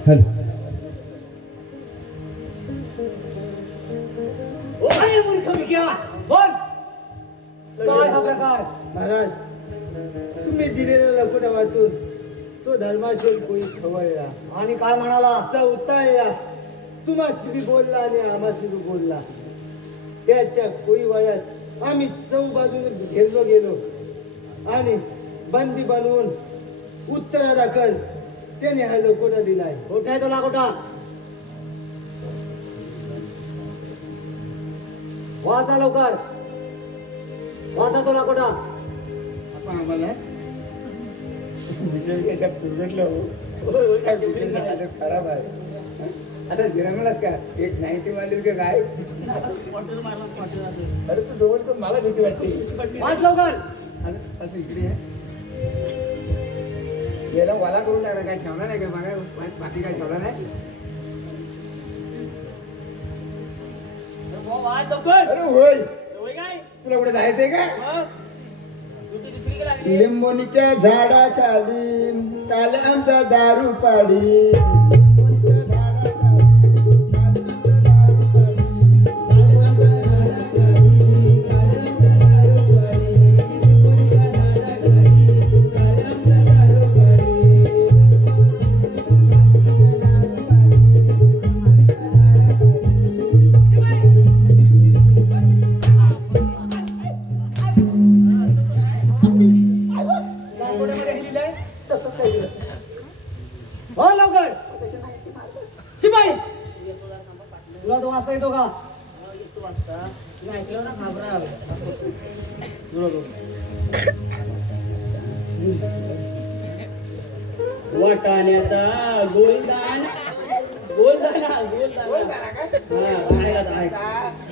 हॅलो बोल काय हा प्रकार महाराज तुम्ही दिलेला लकोटा वाचून तो धर्माशेल कोणी खवळला आणि काय म्हणाला उतारला. तुम्हा तुम्ही बोलला आणि आम्हा तुम्ही बोलला. त्याच्या कोळी वळ्यात आम्ही चौबाजूने घेरलो गेलो आणि बंदी बनवून उत्तरादाखल त्याने हा लकोटा दिलाय. कुठे आहे तो लाकोटा वाचा लवकर वाचा तो लाकोटा आपण आम्हाला खराब आहे. आता जिरंगलास का एक 90 मारली का काय अरे तू जवळ तर मला भीती वाटते. वाच लवकर असं इकडे याला वाला करून टाकला काय ठेवणार नाही का बघा बाकी काय ठेवला नाही. वाच लवकर. अरे होय होय काय तुला कुठे जायचंय का मग तू तर दुसरीकडे लागली. लिंबोनीच्या झाडाच्या लिंब काल आमचा दारू पाडी. लांबोड्यामध्ये हे लिहिलंय. हो लवकर शिपाई तुला तो वाचता येतो का नाही ऐकलं ना घाबरा. वाटाण्याचा गोलदाना गोलदाना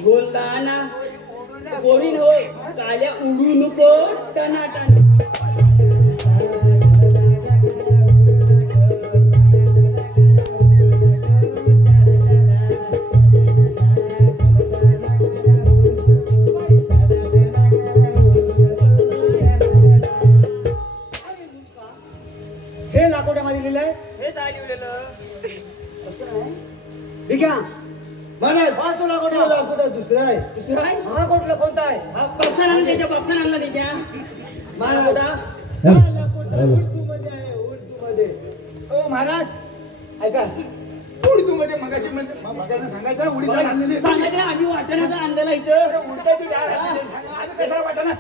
गोलदाना कोरीन होय काल्या उडू नको टनाटन. हे लाकोट्यामध्ये लिहिलंय हे काय लिहिलेलं ठीक आहे महाराज वाच तो तो लाकोटा लाकोटा दुसरा आहे. दुसरं आहे. हा कुठला कोणता आहे बॉक्सन आणला त्याच्या बॉक्सन आणला त्याच्या महाराज लाकोटा. हा लाकोटा उर्दूमध्ये आहे उर्दूमध्ये. ओ महाराज ऐका उडीदू मध्ये मगाशी म्हणजे मगाशी सांगायचं उडीद डाळ आणलेली सांगायचं आम्ही वाटाण्याचा आणलेला इथं उडदाची डाळ आणलेली. आम्ही कशाला वाटाणा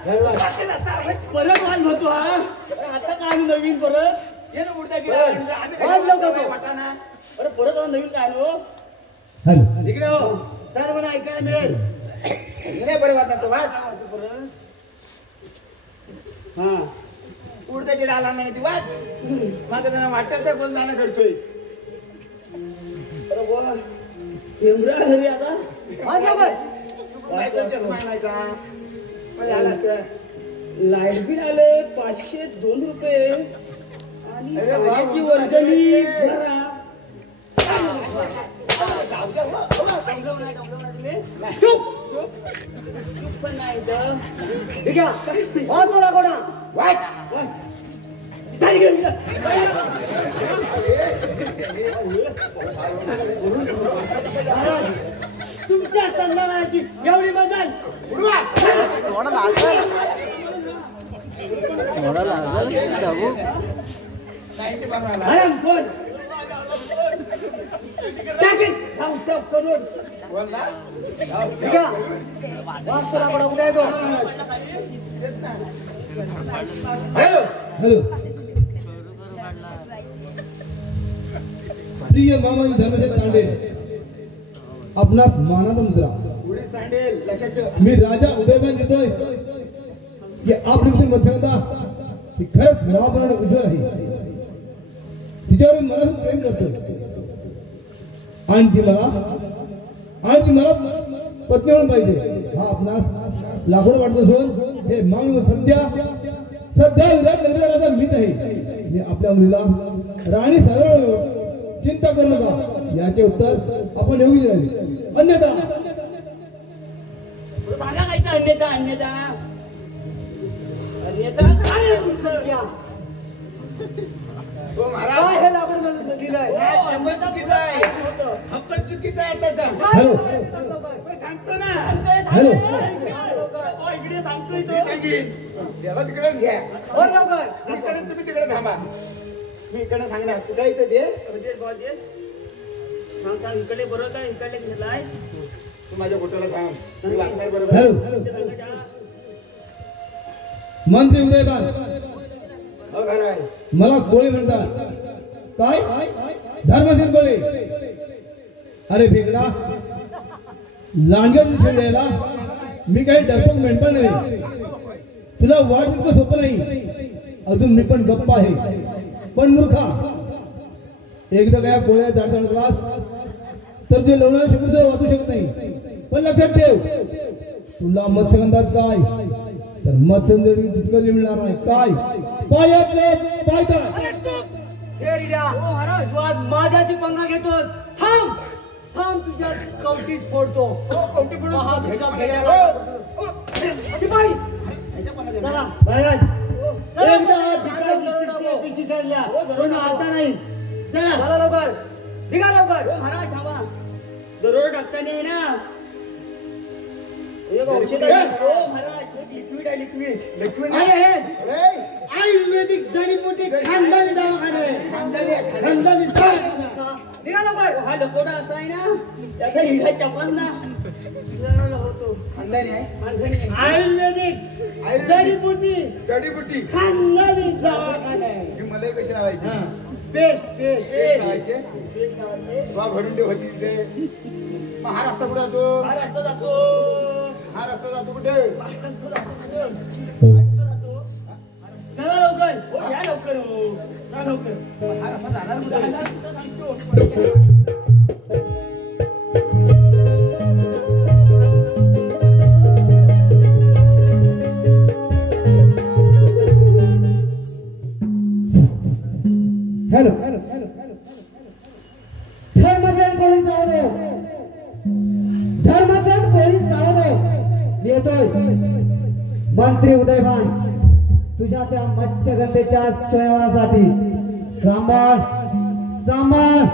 परत वाल म्हणतो हा आता काय नवीन परत हे ना उडदाची डाळ आणली. आम्ही वाल लवकर कशाला तो. वाटाणा अरे परत वाल नवीन काय नो हॅलो इकडे हो सर्वांना ऐकायला मिळेल. नाही बरं वाटणार तो वाच हा उडदाची डाळ आणली ती वाच माझं त्यांना वाटत कोण जाणं करतोय. अरे बोला एवढा घरी आता वाच लवकर बायकोचा चष्मा आणायचा म्हणजे आला असतं. लाईट बिल आले 502 रुपये आणि अरे वा, पाण्याची वर्गणी भरा. चुप चुप चुप पण नाही तर ठीक आहे वाच तो लाकोटा वाट गाडी घेऊन जा. तुमच्या संघाची एवढी मजा उडवा आराम कोण टाकीत धावतो करून बोलला ठीक आहे वाच तो लाकोटा कुठे आहे तो हॅलो हॅलो प्रिय मामाजी धर्मशेठ तांडे आपणास मानाचा मुद्रा उडी सांडेल लक्षात ठेव. मी राजा उदयमान देतोय की आपली तुमची मध्यमता ही खरंच महाप्राण उज्ज्वल आहे तिच्यावर मी मनापासून प्रेम करतोय आणि ती मला पत्नी म्हणून पाहिजे. हा आपणास लाखोड वाटत असून हे मानव सध्या विराट नगराचा मीच आहे. मी आपल्या मुलीला राणी सरळ चिंता करू नका याचे उत्तर आपण योग्य द्यावे अन्यथा सांगा काय तर अन्यथा अन्यथा अन्यथा काय आहे तुमचं? हो महाराज काय हे लाकूड म्हणून लिहिलंय नाही, ते पण चुकीचं आहे हक्क चुकीचा आहे त्याचा हॅलो मी सांगतो ना हॅलो इकडे सांगतोय मी तो सांगेन त्याला तिकडेच घ्या बोल लवकर. इकडे तुम्ही तिकडे थांबा मी इकडे सांगणार कुठे इथं दे इकडे बरोबर काय इकडे घेतलाय तू माझ्या फोटोला थांब मी वाचणार बरोबर हॅलो मंत्री उदयबान हो खरं आहे मला कोळी म्हणतात काय धर्मसिंग कोळी अरे भेकडा लांडग्या दिवशी द्यायला मी काही डरपोक मेंढपाळ नाही तुला वाट इतकं सोपं नाही अजून मी पण गप्प आहे पण मूर्खा एकदा काय गोळ्या जाडजाड क्लास तर ते लवणार शकून वाचू शकत नाही पण लक्षात ठेव तुला मत्स्यगंधात काय तर मत्स्यगंधी तितकं मिळणार नाही काय पायातले पायता तू आज माझ्याची पंगा घेतोस. थांब थांब तुझ्या कवटीच फोडतो. कवटी फोडून महा ह्याच्या भेगा पाण्याला. शिपाई ह्याच्या पाण्याला. चला. महाराज चला. एकदा चला. भिकारी ठरल्या पण आता नाही चला चला लवकर निघा लवकर. महाराज थांबा दरोड टाकताना आहे ना एक औषध ए! आहे. हो महाराज एक लिक्विड आहे लिक्विड आयुर्वेदिक जडीबुटी खानदानी दवाखाना आहे खानदानी दवाखाना निघा लवकर. हा लकोडा असा आहे ना त्याचा हिडा चपास ना होतो खानदानी आहे माणसाने आयुर्वेदिक जडीबुटी जडीबुटी खानदानी दवाखाना आहे ही मलाई कशी लावायची पेस्ट पेस्ट पेस्ट लावायचे वा भरून ठेव होती तिथे मग हा रस्ता कुठे जातो हा रस्ता जातो हा रस्ता जातो कुठे चला लवकर हो या लवकर हो या लवकर हा रस्ता जाणार कुठे हॅलो धर्मसेन कोळी सावलो धर्मसेन कोळी सावलो मी येतोय मंत्री उदयभान तुझ्या त्या मत्स्यगंधेच्या स्वयंवरासाठी सांभाळ सांभाळ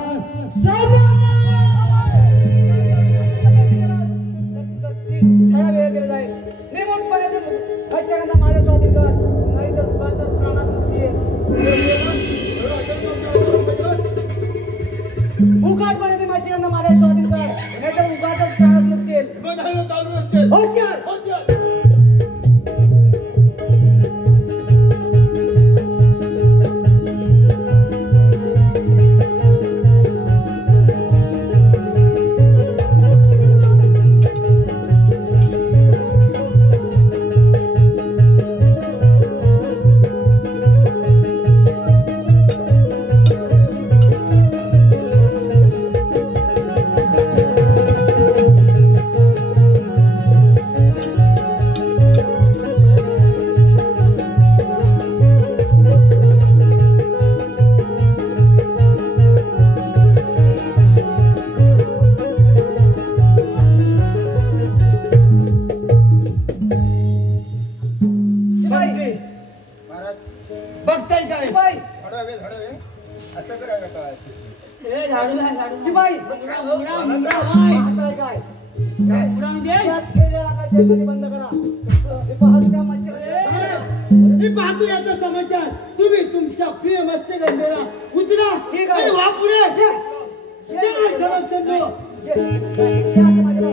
थोडा वेळ गेला जाईल. निमूटपणे मत्स्यगंधा माझ्या स्वाधीन कर नाही तर उगाचच प्राणात नुकसान. उकाटपणे ते मत्स्यगंधा माझ्या स्वाधीन कर नाही तर उगाचच प्राणात नुकसान. होशियार. बघताय काय शिपाई हळवे असं काय करता ए झाडू नाही झाडू शिपाई पाहताय काय यात ठेलेला काय जंगली बंद करा. हे पाहत का मत्स्यगंधा. मी पाहतो याचा समाचार तुम्ही तुमच्या प्रिय मत्स्यगंधेला उतरा ठीक आहे. आणि वा पुढे ये. जय धर्मचंद्र ये. या समाजाला.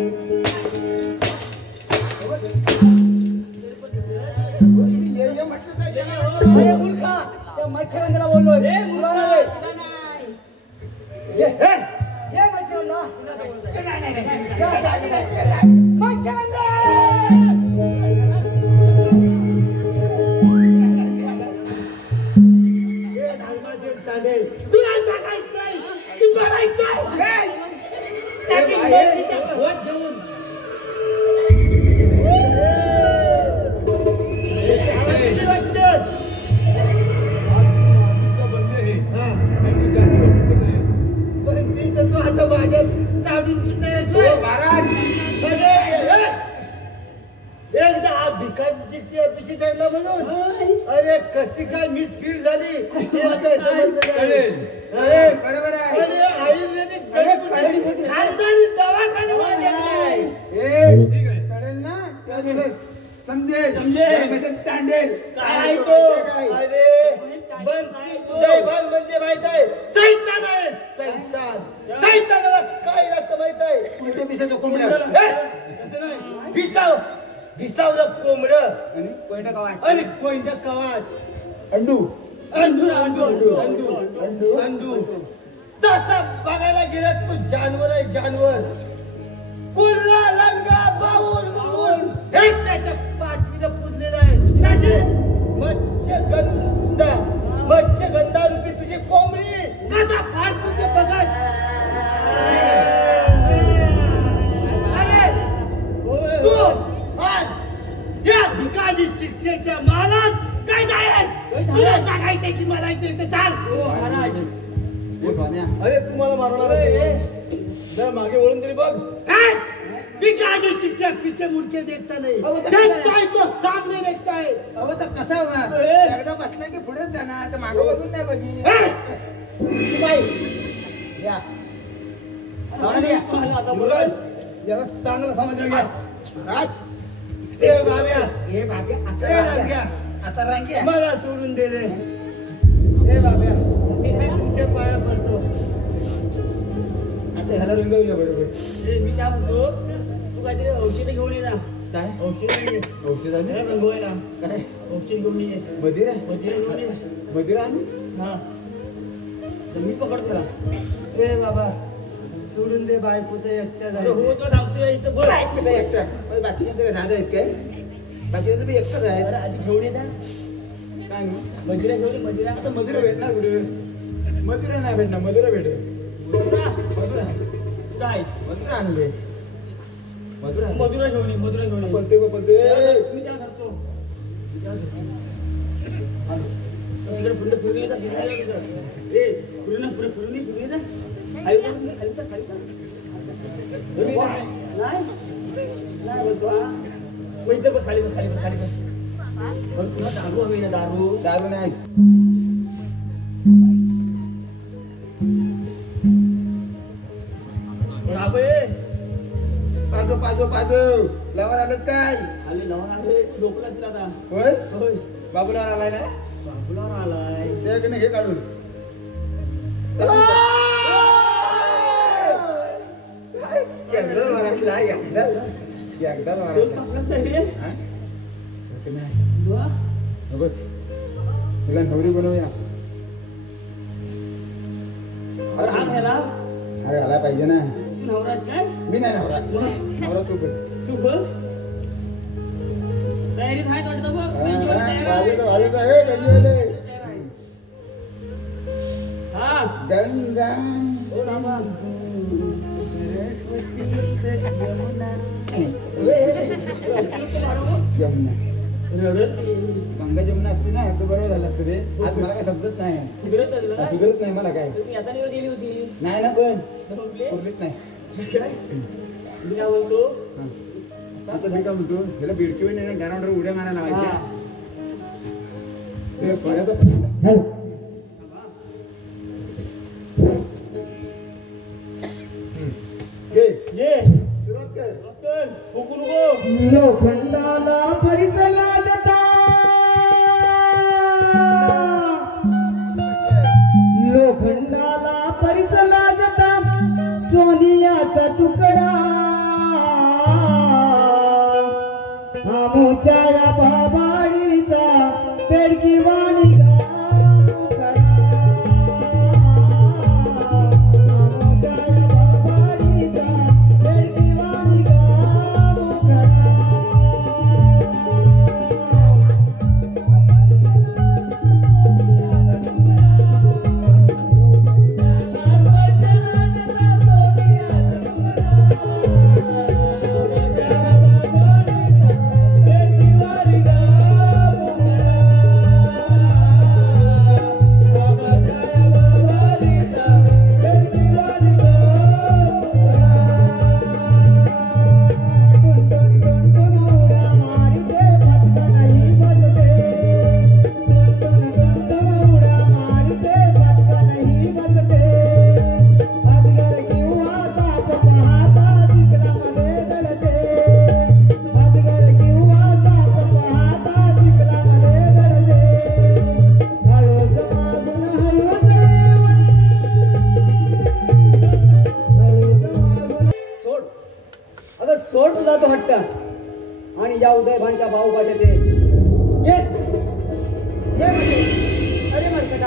अरे मूर्खा त्या मत्स्यगंधाला बोललोय. रे मूर्खा ये मत्स्यगंधा. मत्स्यगंधा. तुला सांगायचंय तू करायचंय टाकीन बहिणीचा भोट घेऊन बंदी तर तू आता माझ्या तावडीत सुटण्यास एकदा हा भिकाची चिठ्ठी अपिशी ठरला म्हणून अरे कशी काय मिसफील झाली हे काय समजलं नाही. बरोबर आहे अरे आयुर्वेदिक जडीबुटी खानदानी दवाखाना माझ्याकडे आहे. ठीक आहे कळेल ना समजेल नाही समजे. धर्मसेन तांडेल काय तो? काय? अरे बंटी उदयभान म्हणजे माहित आहे सैतान आहे सैतान सैतानाला काय लागतं माहित आहे कोणत्या पिसाचं कोंबड्या हे? तसं नाही. भिसाव भिसावलं कोंबड आणि कोयना कवाट आणि कोणत्या कवाच अंडू अंडू अंडू अंडू अंडू अंडू तसं बघायला गेलं तू जानवर आहे जानवर कुल्ला लंगा बाऊल मुगून हे त्याच्या पाठीला पुजलेलं आहे तसे मत्स्यगंधा रूपी तुझी कोंबडी कसा फाडतो ते बघा अरे तू आज या भिकाजी चिठ्ठीच्या मालात काय जायच तुला सांगायचंय की मारायचंय ते सांग अरे तुम्हाला मारणार जरा मागे वळून तरी बघ काय भिकाजी चिठ्ठ्या पिछे मुडके देखता नाही देखताय तो सामने देखताय अहो तर कसा एकदा बसला की पुढेच जाणार तर मागे बघून नाही बघी या मुरल, याला चांगलं समजून घ्या राज ते बाब्या हे भाग्य हे रांग्या आता रांग्या मला सोडून दे रे हे बाब्या मी तुमच्या पाया पडतो आता ह्याला रंगवूया बरोबर मी काय म्हणतो तू काहीतरी औषध घेऊन ये ना काय औषध औषधाने रंगवायला काय औषध घेऊन ये मदिरा मजुरी घेऊन ये मदिरा आणू हा तर मी पकडतो ना ए बाबा सोडून दे बायकोचं एकट्या अरे जायचं हो तो सांगतोय इथं बोल तुला एकटा पण बाकीचे राजा आहेत काय बाकीचे तुम्ही एकटाच आहे अरे आधी घेऊन ये ना काय मग मजुरा घेऊन ये मजुरा आता मदिरा भेटणार कुठे मदिरा नाही भेटणार मदिरा भेटेल मजुरा मधुरा काय मधुरा आणले मधुरा मजुरा घेऊन ये मजुरा घेऊन ये बोलते बोलते मी त्या धरतो इकडे पुढे फिरून येतात ए फिरून पुढे फिरून ये ना नाही नाही बोलतो हा मग इथं बस खाली बस खाली बस खाली बस पण तुला दारू हवी ना दारू दारू नाही अबे पाजो पाजो पाजो लवर आलं काय आले लावून आले लोकला असेल आता होय होय बाबूलावर आलाय ना बाबूला आलाय त्याकडे हे काढून एकदा मारा एकदा तो मारा कापलाच नाही रे बुवा, बघ तुला नवरी बनवूया अरे हा घ्यायला अरे आला पाहिजे ना तू नवराच काय मी नाही नवरा नवरा तू बघ तू बघ तयारीत आहे काढतो बघ बेंचवर तयार आहे. वाजवतो हे बेंजवले तयार आहे. हा गंगा हो बाबा यमुना रडत गंगा जमुना असते ना तू बरोबर झाला तुझे आज मला काय समजत नाही सुधरत चाललं काय? सुधरत नाही मला काय तुम्ही आता निवड गेली होती नाही ना पण संपले? पूर्वीच नाही काय? मी काय बोलतो हा. आता मी काय म्हणतो त्याला बिडकी नाही घरावर उड्या मारायला लावायच्या हा. ते फळ्याचं- हॅलो घे, ये सुरुवात कर डॉक्टर फुकू नको लोखंडाला परिच लागता लोखंडाला परिच लागता सोनियाचा तुकडा आमोच्या या बाबाडीचा पेडकी वाणी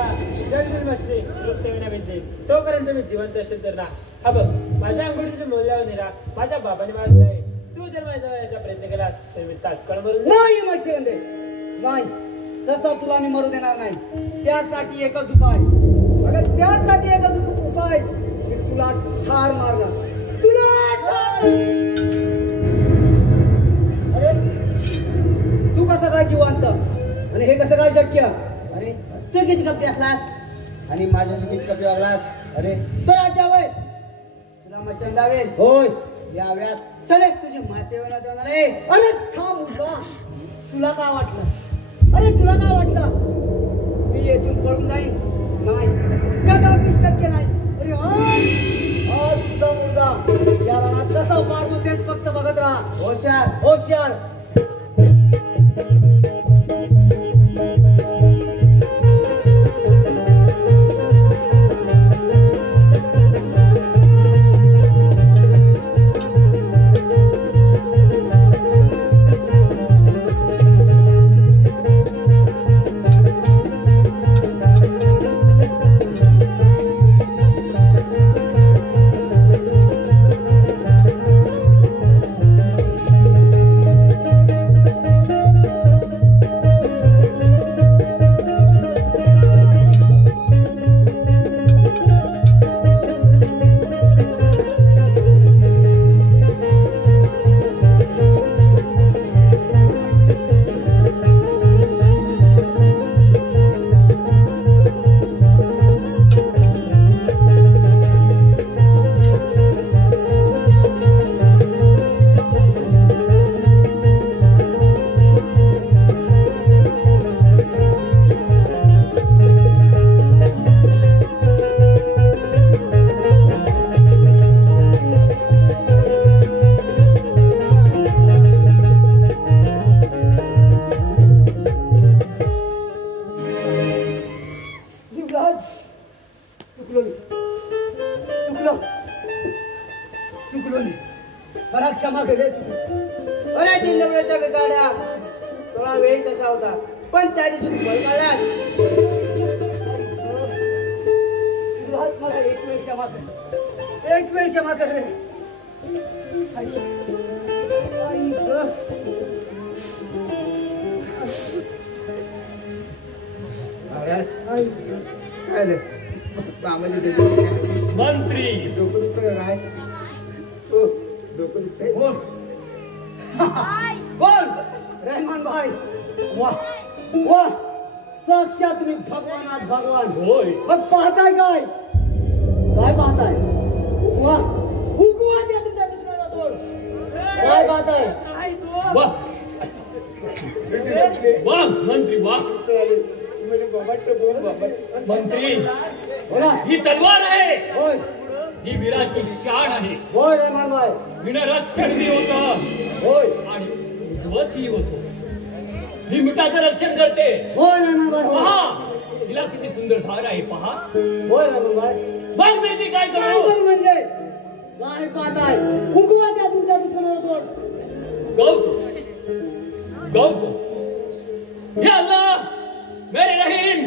का जगदिल मस्ती लुप्तविना बिंदे तोपर्यंत मी जिवंत असेल तर ना हा बघ माझ्या अंगुठीचे मोल्यावर निरा माझ्या बाबाने माझं आहे तू जर माझ्या याचा प्रयत्न केलास तर मी तात्काळ मरून जाईन. नाही मत्स्यगंधे नाही, तसा तुला मी मरू देणार नाही. त्यासाठी एकच उपाय, अगं त्यासाठी एकच उपाय की तुला ठार मारणार, तुला ठार. अरे तू कसं काय जिवंत आणि हे कसं काय शक्य? अरे तू किती कपडे असलास आणि माझ्याशी किती कपडे वागलास? अरे तो राजा होय, तुला मच्छर दावेल होय. या व्यास चले तुझी माते होणार रे. अरे थांब मुलगा, तुला काय वाटलं? अरे तुला काय वाटलं मी येथून पळून जाईन? नाही, कदापि शक्य नाही. अरे आज तुझा मुलगा या रानात कसा मारतो तेच फक्त बघत राहा. होशार होशियार. चुकलो मी, मला क्षमा केली. अरे दिल्लवऱ्याच्या गाड्या थोडा वेळ तसा होता पण त्या दिवशी तू पळ काढलास. मला एक वेळ क्षमा कर, एक वेळ क्षमा कर रे. आई गं. काय कामाची मंत्री डोकं दुखतं काय? हो डोकं दुखतंय. कोण? कोण? रहमान भाई. वाह वाह, साक्षात तुम्ही भगवान आहात, भगवान. होय. मग पाहताय काय? काय पाहताय? उगवा उगवा द्या तुमच्या दुसऱ्याला सोड. काय पाहताय? वाह वाह मंत्री वाह. मंत्री हो ना? ही तलवार आहे, होय ही वीराची शान आहे. होय रहमान भाई. विना रक्षण मी होतं होय आणि उद्ध्वसही होतो. ही मिठाचं रक्षण करते. होय रहमान भाई. होय. पहा हिला किती सुंदर धार आहे पहा. होय रहमान भाई. बघ मी ती काय काय करू. करू म्हणजे? काय पाहताय? उगवा द्या तुमच्या दुसऱ्याला सोड. गौतम गौतम या अल्लाह मेरे रहीम